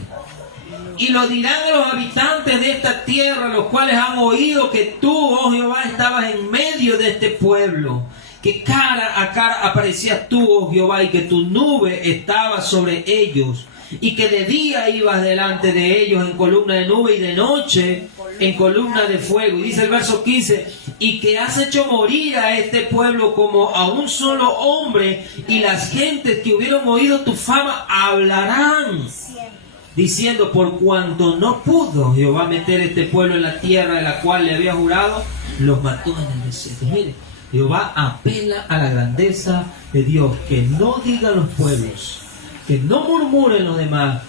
Y lo dirán a los habitantes de esta tierra, los cuales han oído que tú, oh Jehová, estabas en medio de este pueblo, que cara a cara aparecías tú, oh Jehová, y que tu nube estaba sobre ellos, y que de día ibas delante de ellos en columna de nube y de noche en columna de fuego. Y dice el verso 15, y que has hecho morir a este pueblo como a un solo hombre, y las gentes que hubieron oído tu fama hablarán diciendo: por cuanto no pudo Jehová meter este pueblo en la tierra de la cual le había jurado, los mató en el desierto. Mire, Jehová apela a la grandeza de Dios, que no digan los pueblos, que no murmuren los demás,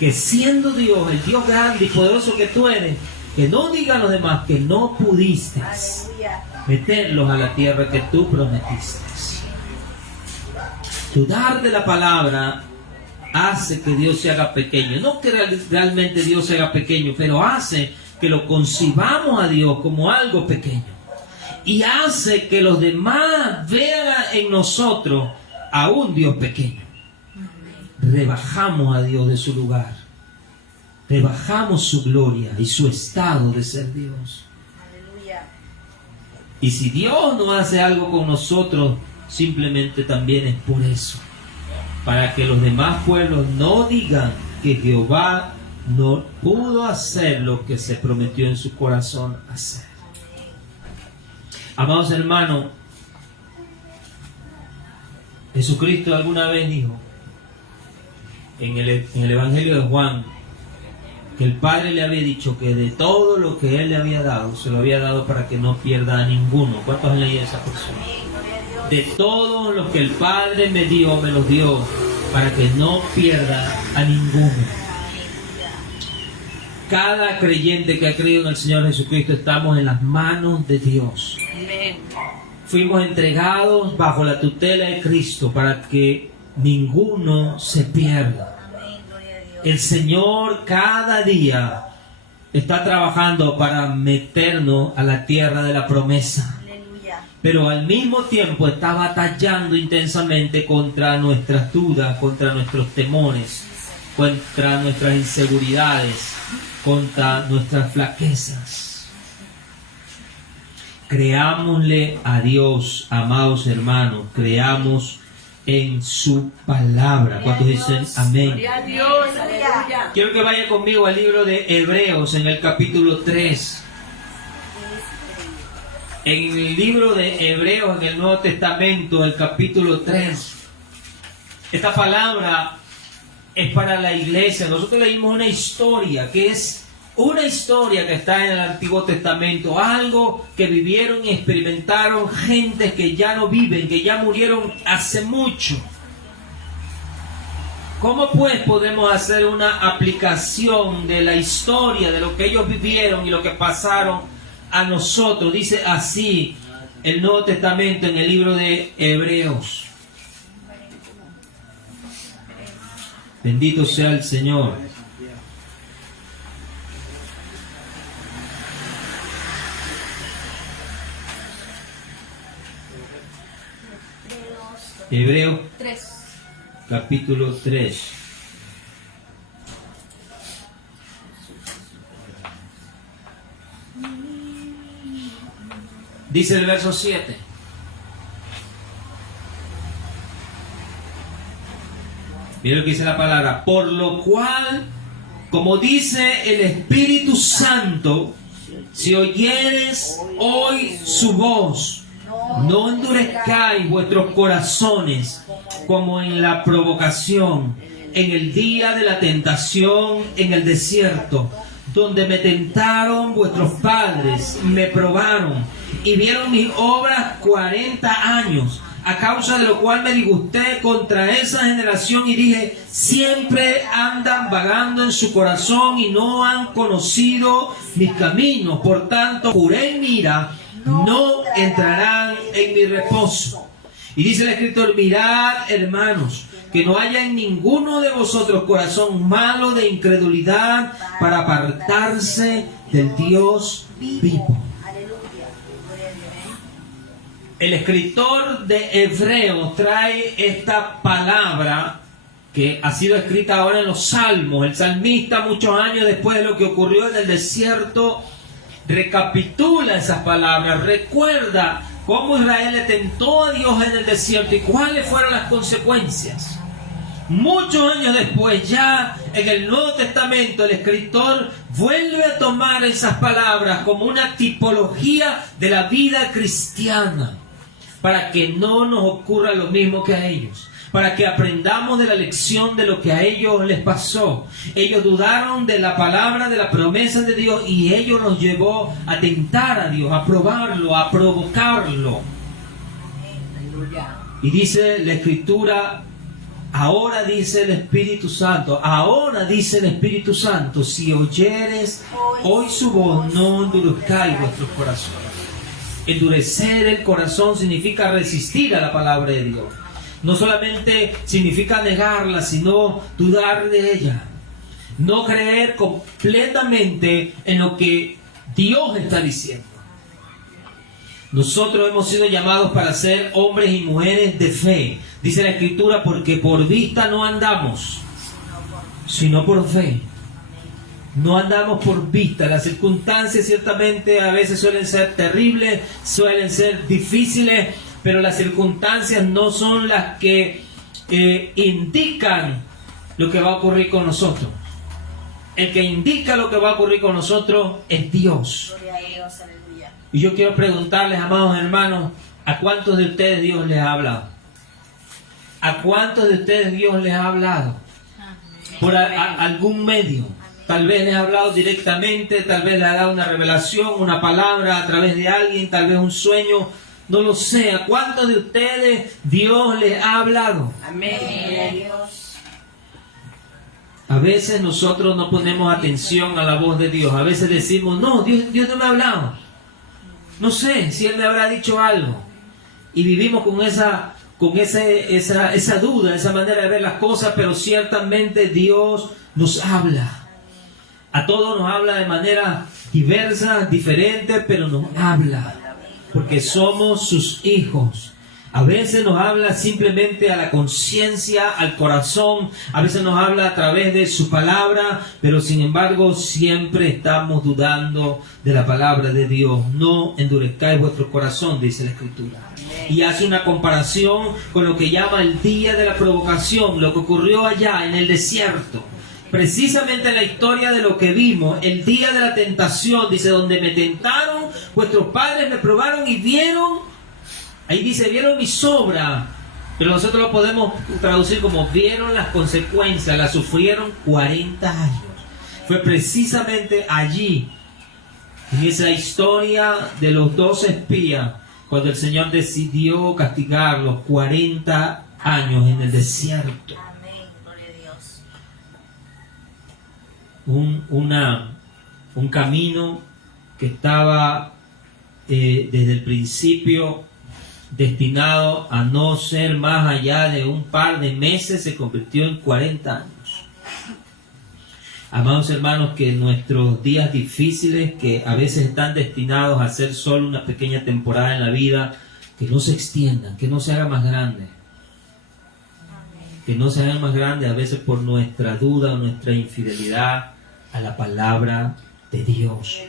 que siendo Dios, el Dios grande y poderoso que tú eres, que no digan los demás que no pudiste Aleluya. meterlos a la tierra que tú prometiste. Dudar de la palabra hace que Dios se haga pequeño. No que realmente Dios se haga pequeño, pero hace que lo concibamos a Dios como algo pequeño. Y hace que los demás vean en nosotros a un Dios pequeño. Rebajamos a Dios de su lugar. Rebajamos su gloria y su estado de ser Dios. Aleluya. Y si Dios no hace algo con nosotros, simplemente también es por eso. Para que los demás pueblos no digan que Jehová no pudo hacer lo que se prometió en su corazón hacer. Amados hermanos, Jesucristo alguna vez dijo en el Evangelio de Juan que el Padre le había dicho que de todo lo que Él le había dado, se lo había dado para que no pierda a ninguno. ¿Cuántos han leído esa porción? De todo lo que el Padre me dio, me los dio para que no pierda a ninguno. Cada creyente que ha creído en el Señor Jesucristo estamos en las manos de Dios. Fuimos entregados bajo la tutela de Cristo para que ninguno se pierda. El Señor cada día está trabajando para meternos a la tierra de la promesa. Pero al mismo tiempo está batallando intensamente contra nuestras dudas, contra nuestros temores, contra nuestras inseguridades, contra nuestras flaquezas. Creámosle a Dios, amados hermanos, creamos en su palabra. ¿Cuántos dicen amén? Gloria a Dios, aleluya. Quiero que vaya conmigo al libro de Hebreos en el capítulo 3. En el libro de Hebreos, en el Nuevo Testamento, el capítulo 3. Esta palabra es para la iglesia. Nosotros leímos una historia que es una historia que está en el Antiguo Testamento, algo que vivieron y experimentaron gentes que ya no viven, que ya murieron hace mucho. ¿Cómo pues podemos hacer una aplicación de la historia, de lo que ellos vivieron y lo que pasaron a nosotros? Dice así el Nuevo Testamento en el libro de Hebreos. Bendito sea el Señor. Hebreos 3. capítulo 3. Dice el verso 7. Mira lo que dice la palabra. Por lo cual, como dice el Espíritu Santo, si oyeres hoy su voz, no endurezcáis vuestros corazones como en la provocación, en el día de la tentación en el desierto, donde me tentaron vuestros padres, me probaron y vieron mis obras 40 años, a causa de lo cual me disgusté contra esa generación y dije: siempre andan vagando en su corazón y no han conocido mis caminos. Por tanto, juré en mi ira, no entrarán en mi reposo. Y dice el escritor: mirad, hermanos, que no haya en ninguno de vosotros corazón malo de incredulidad para apartarse del Dios vivo. El escritor de Hebreos trae esta palabra que ha sido escrita ahora en los Salmos. El salmista, muchos años después de lo que ocurrió en el desierto, recapitula esas palabras, recuerda cómo Israel le tentó a Dios en el desierto y cuáles fueron las consecuencias. Muchos años después, ya en el Nuevo Testamento, el escritor vuelve a tomar esas palabras como una tipología de la vida cristiana, para que no nos ocurra lo mismo que a ellos, para que aprendamos de la lección de lo que a ellos les pasó. Ellos dudaron de la palabra, de la promesa de Dios, y ello nos llevó a tentar a Dios, a probarlo, a provocarlo. Aleluya. Y dice la Escritura, ahora dice el Espíritu Santo, ahora dice el Espíritu Santo, si oyeres hoy su voz, no endurezcáis vuestros corazones. Endurecer el corazón significa resistir a la palabra de Dios. No solamente significa negarla, sino dudar de ella. No creer completamente en lo que Dios está diciendo. Nosotros hemos sido llamados para ser hombres y mujeres de fe. Dice la Escritura, porque por vista no andamos, sino por fe. No andamos por vista. Las circunstancias ciertamente a veces suelen ser terribles, suelen ser difíciles, pero las circunstancias no son las que indican lo que va a ocurrir con nosotros. El que indica lo que va a ocurrir con nosotros es Dios. Gloria a Dios, aleluya. Y yo quiero preguntarles, amados hermanos, ¿a cuántos de ustedes Dios les ha hablado? ¿A cuántos de ustedes Dios les ha hablado? Por algún medio. Tal vez les ha hablado directamente, tal vez les ha dado una revelación, una palabra a través de alguien, tal vez un sueño, no lo sé. ¿A cuántos de ustedes Dios les ha hablado? Amén. Gloria a Dios. A veces nosotros no ponemos atención a la voz de Dios. A veces decimos, no, Dios no me ha hablado. No sé si Él me habrá dicho algo. Y vivimos con esa duda, esa manera de ver las cosas, pero ciertamente Dios nos habla. A todos nos habla de manera diversa, diferente, pero nos habla. Porque somos sus hijos. A veces nos habla simplemente a la conciencia, al corazón. A veces nos habla a través de su palabra, pero sin embargo siempre estamos dudando de la palabra de Dios. No endurezcáis vuestro corazón, dice la Escritura. Y hace una comparación con lo que llama el día de la provocación, lo que ocurrió allá en el desierto. Precisamente la historia de lo que vimos, el día de la tentación, dice, donde me tentaron, vuestros padres me probaron y vieron, ahí dice, vieron mi sobra, pero nosotros lo podemos traducir como vieron las consecuencias, las sufrieron 40 años. Fue precisamente allí, en esa historia de los 12 espías, cuando el Señor decidió castigarlos 40 años en el desierto. Amén. Gloria a Dios. Un camino que estaba desde el principio destinado a no ser más allá de un par de meses, se convirtió en 40 años. Amados hermanos, que nuestros días difíciles, que a veces están destinados a ser solo una pequeña temporada en la vida, que no se extiendan, que no se hagan más grandes. Que no se hagan más grandes a veces por nuestra duda o nuestra infidelidad a la palabra de Dios.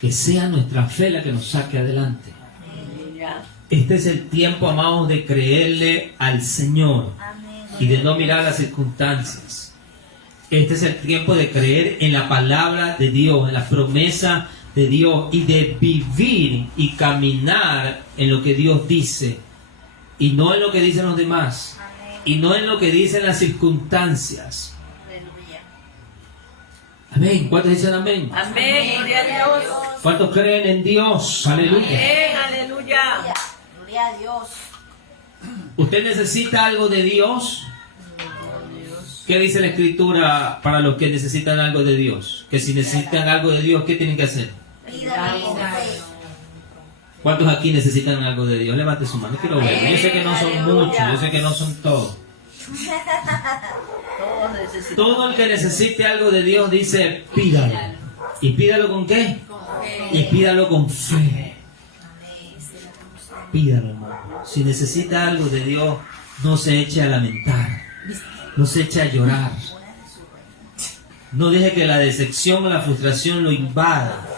Que sea nuestra fe la que nos saque adelante. Este es el tiempo, amados, de creerle al Señor y de no mirar las circunstancias. Este es el tiempo de creer en la palabra de Dios, en la promesa de Dios y de vivir y caminar en lo que Dios dice. Y no en lo que dicen los demás. Amén. Y no en lo que dicen las circunstancias. Aleluya. Amén. ¿Cuántos dicen amén? Amén. Gloria a Dios. ¿Cuántos creen en Dios? Aleluya. Amén. Aleluya. Gloria a Dios. ¿Usted necesita algo de Dios? ¿Qué dice la Escritura para los que necesitan algo de Dios? Que si necesitan algo de Dios, ¿qué tienen que hacer? Pídalo con fe. ¿Cuántos aquí necesitan algo de Dios? Levante su mano, quiero verlo. Yo sé que no son muchos, yo sé que no son todos. Todos necesitamos. Todo el que necesite algo de Dios dice, pídalo. ¿Y pídalo con qué? Y pídalo con fe. Pídalo, hermano. Si necesita algo de Dios, no se eche a lamentar. No se eche a llorar. No deje que la decepción o la frustración lo invada.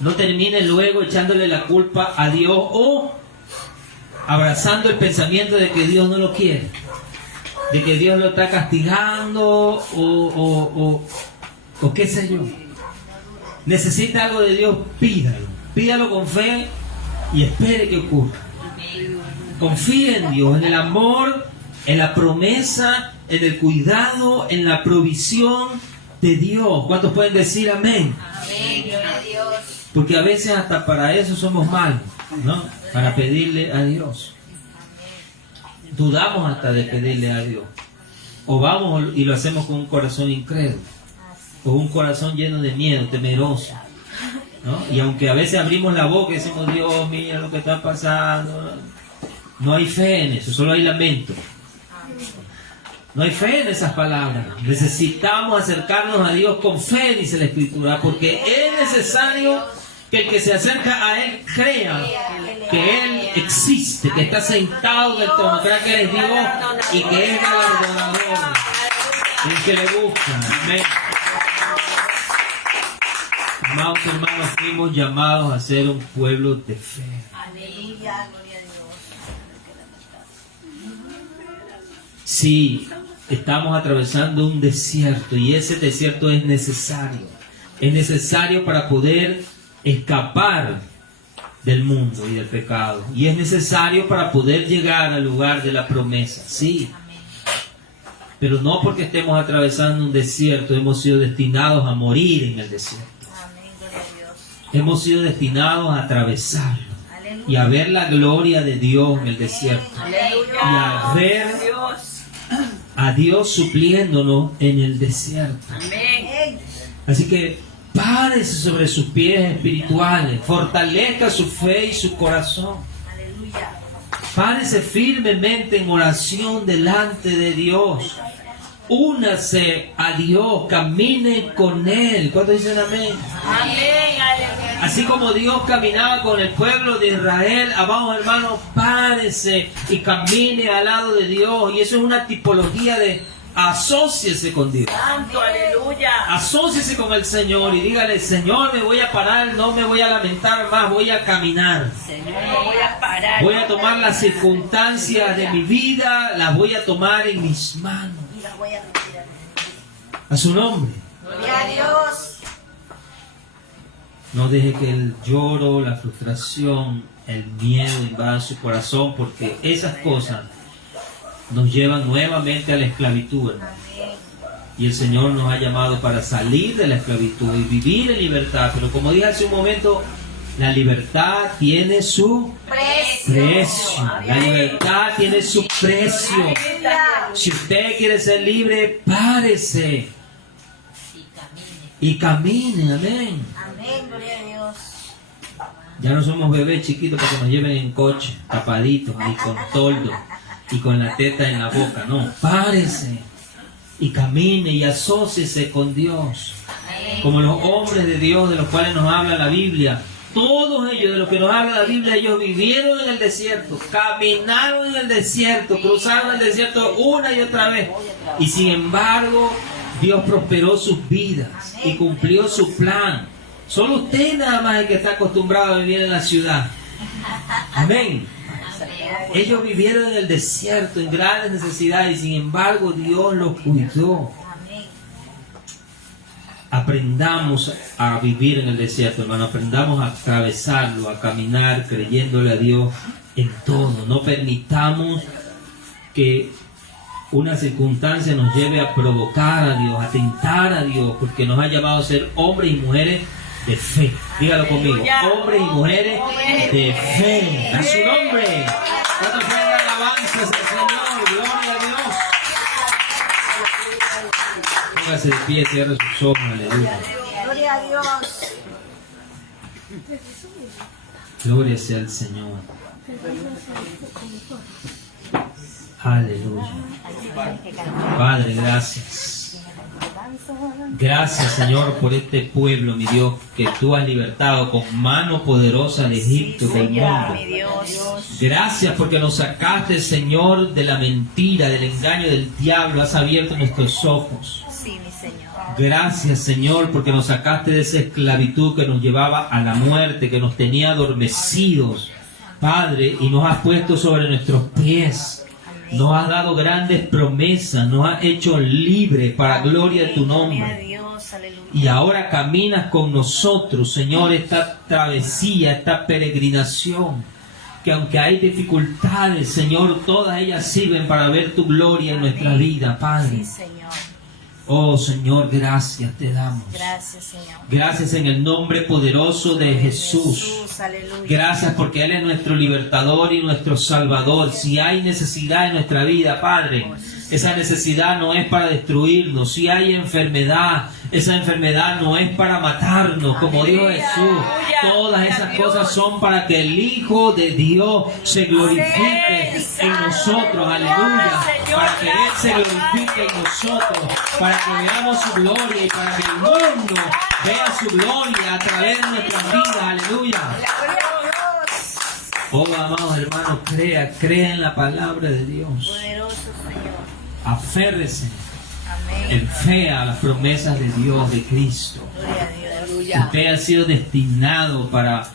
No termine luego echándole la culpa a Dios o abrazando el pensamiento de que Dios no lo quiere, de que Dios lo está castigando o qué sé yo. Necesita algo de Dios, pídalo. Pídalo con fe y espere que ocurra. Confía en Dios, en el amor, en la promesa, en el cuidado, en la provisión de Dios. ¿Cuántos pueden decir amén? Amén, gloria a Dios. Porque a veces hasta para eso somos malos, ¿no? Para pedirle a Dios. Dudamos hasta de pedirle a Dios. O vamos y lo hacemos con un corazón incrédulo. O un corazón lleno de miedo, temeroso, ¿no? Y aunque a veces abrimos la boca y decimos, Dios, mira lo que está pasando, no hay fe en eso, solo hay lamento. No hay fe en esas palabras. Necesitamos acercarnos a Dios con fe, dice la Escritura, porque es necesario que el que se acerca a Él crea que Él existe, que está sentado en el trono, crea que Él es Dios y que es galardonador y que le busca. Amén. Amados hermanos, fuimos llamados a ser un pueblo de fe. Aleluya, gloria a Dios. Sí, estamos atravesando un desierto y ese desierto es necesario. Es necesario para poder escapar del mundo y del pecado. Y es necesario para poder llegar al lugar de la promesa. Sí. Pero no porque estemos atravesando un desierto, hemos sido destinados a morir en el desierto. Amén, gloria a Dios. Hemos sido destinados a atravesarlo Aleluya. y a ver la gloria de Dios en el desierto. Aleluya. Y a ver a Dios supliéndonos en el desierto. Amén. Así que párese sobre sus pies espirituales, fortalezca su fe y su corazón. Aleluya. Párese firmemente en oración delante de Dios. Únase a Dios, camine con Él. ¿Cuántos dicen amén? Amén, aleluya. Así como Dios caminaba con el pueblo de Israel, amados hermanos, párese y camine al lado de Dios. Y eso es una tipología de asóciese con Dios. Santo, aleluya. Asóciese con el Señor y dígale, Señor, me voy a parar, no me voy a lamentar más, voy a caminar. Señor, no voy a parar. Voy a tomar las circunstancias de mi vida, las voy a tomar en mis manos. Y las voy a retirar. A su nombre. Gloria a Dios. No deje que el lloro, la frustración, el miedo invada su corazón, porque esas cosas nos llevan nuevamente a la esclavitud, hermano. Amén. Y el Señor nos ha llamado para salir de la esclavitud y vivir en libertad. Pero como dije hace un momento, la libertad tiene su precio. La libertad tiene su precio. Aleluya. Si usted quiere ser libre, párese y camine. Amén. Amén, gloria a Dios. Ya no somos bebés chiquitos para que nos lleven en coche, tapaditos y con toldo y con la teta en la boca. No, párese y camine y asóciese con Dios. Como los hombres de Dios de los cuales nos habla la Biblia. Todos ellos de los que nos habla la Biblia, ellos vivieron en el desierto, caminaron en el desierto, cruzaron el desierto una y otra vez. Y sin embargo, Dios prosperó sus vidas y cumplió su plan. Solo usted nada más es el que está acostumbrado a vivir en la ciudad. Amén. Ellos vivieron en el desierto, en grandes necesidades, y sin embargo Dios los cuidó. Amén. Aprendamos a vivir en el desierto, hermano. Aprendamos a atravesarlo, a caminar creyéndole a Dios en todo. No permitamos que una circunstancia nos lleve a provocar a Dios, a tentar a Dios, porque nos ha llamado a ser hombres y mujeres de fe. Dígalo conmigo, hombres y mujeres de fe. A su nombre. Cuando venga alabanzas al Señor, gloria a Dios. Póngase de pie, cierre sus ojos, aleluya. Gloria a Dios. Gloria sea al Señor. Aleluya. Padre, gracias. Gracias, Señor, por este pueblo, mi Dios, que tú has libertado con mano poderosa de Egipto, del mundo. Mi Dios. Gracias porque nos sacaste, Señor, de la mentira, del engaño del diablo. Has abierto nuestros ojos. Sí, mi Señor. Gracias, Señor, porque nos sacaste de esa esclavitud que nos llevaba a la muerte, que nos tenía adormecidos, Padre, y nos has puesto sobre nuestros pies. Nos has dado grandes promesas, nos has hecho libres para gloria de tu Gloria a nombre. Dios, aleluya. Y ahora caminas con nosotros, Señor, esta travesía, esta peregrinación. que aunque hay dificultades, Señor, todas ellas sirven para ver tu gloria en nuestra vida, Padre. Sí, Señor. Oh, Señor, gracias te damos. Gracias, Señor. Gracias en el nombre poderoso de Jesús. Jesús, aleluya. Gracias porque Él es nuestro libertador y nuestro salvador. Si hay necesidad en nuestra vida, Padre, esa necesidad no es para destruirnos. Si hay enfermedad, esa enfermedad no es para matarnos, como dijo Jesús. Todas esas cosas son para que el Hijo de Dios se glorifique en nosotros. Aleluya. Para que Él se glorifique en nosotros. Para que veamos su gloria y para que el mundo vea su gloria a través de nuestras vidas. Aleluya. Gloria a Dios. Oh, amados hermanos, crea en la palabra de Dios. Poderoso Señor. Aférrese Amén. en fe a las promesas de Dios, de Cristo. Gloria a Dios. Usted ha sido destinado para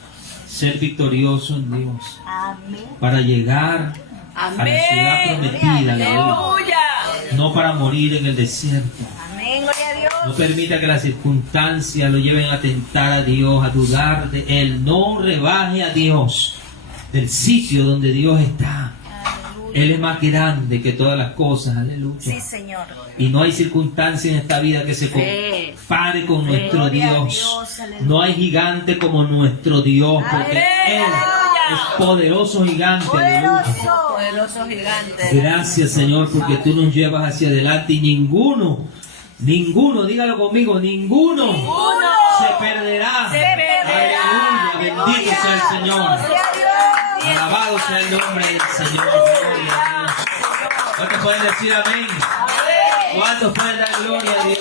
ser victorioso en Dios, Amén. para llegar a la ciudad prometida, aleluya. No para morir en el desierto. Amén. Gloria a Dios. No permita que las circunstancias lo lleven a tentar a Dios, a dudar de Él. No rebaje a Dios del sitio donde Dios está. Él es más grande que todas las cosas, aleluya. Sí, Señor. Y no hay circunstancia en esta vida que se compare con nuestro Gloria a Dios. Dios, aleluya. No hay gigante como nuestro Dios, porque Él es poderoso gigante, aleluya. Poderoso. Poderoso gigante. Gracias, Señor, porque tú nos llevas hacia adelante y ninguno, dígalo conmigo, ninguno se perderá. Aleluya, bendito sea el Señor. Gloria a Dios. Alabado sea el nombre del Señor. Gloria a Dios. ¿Cuántos pueden decir amén? ¿Cuántos pueden dar gloria a Dios?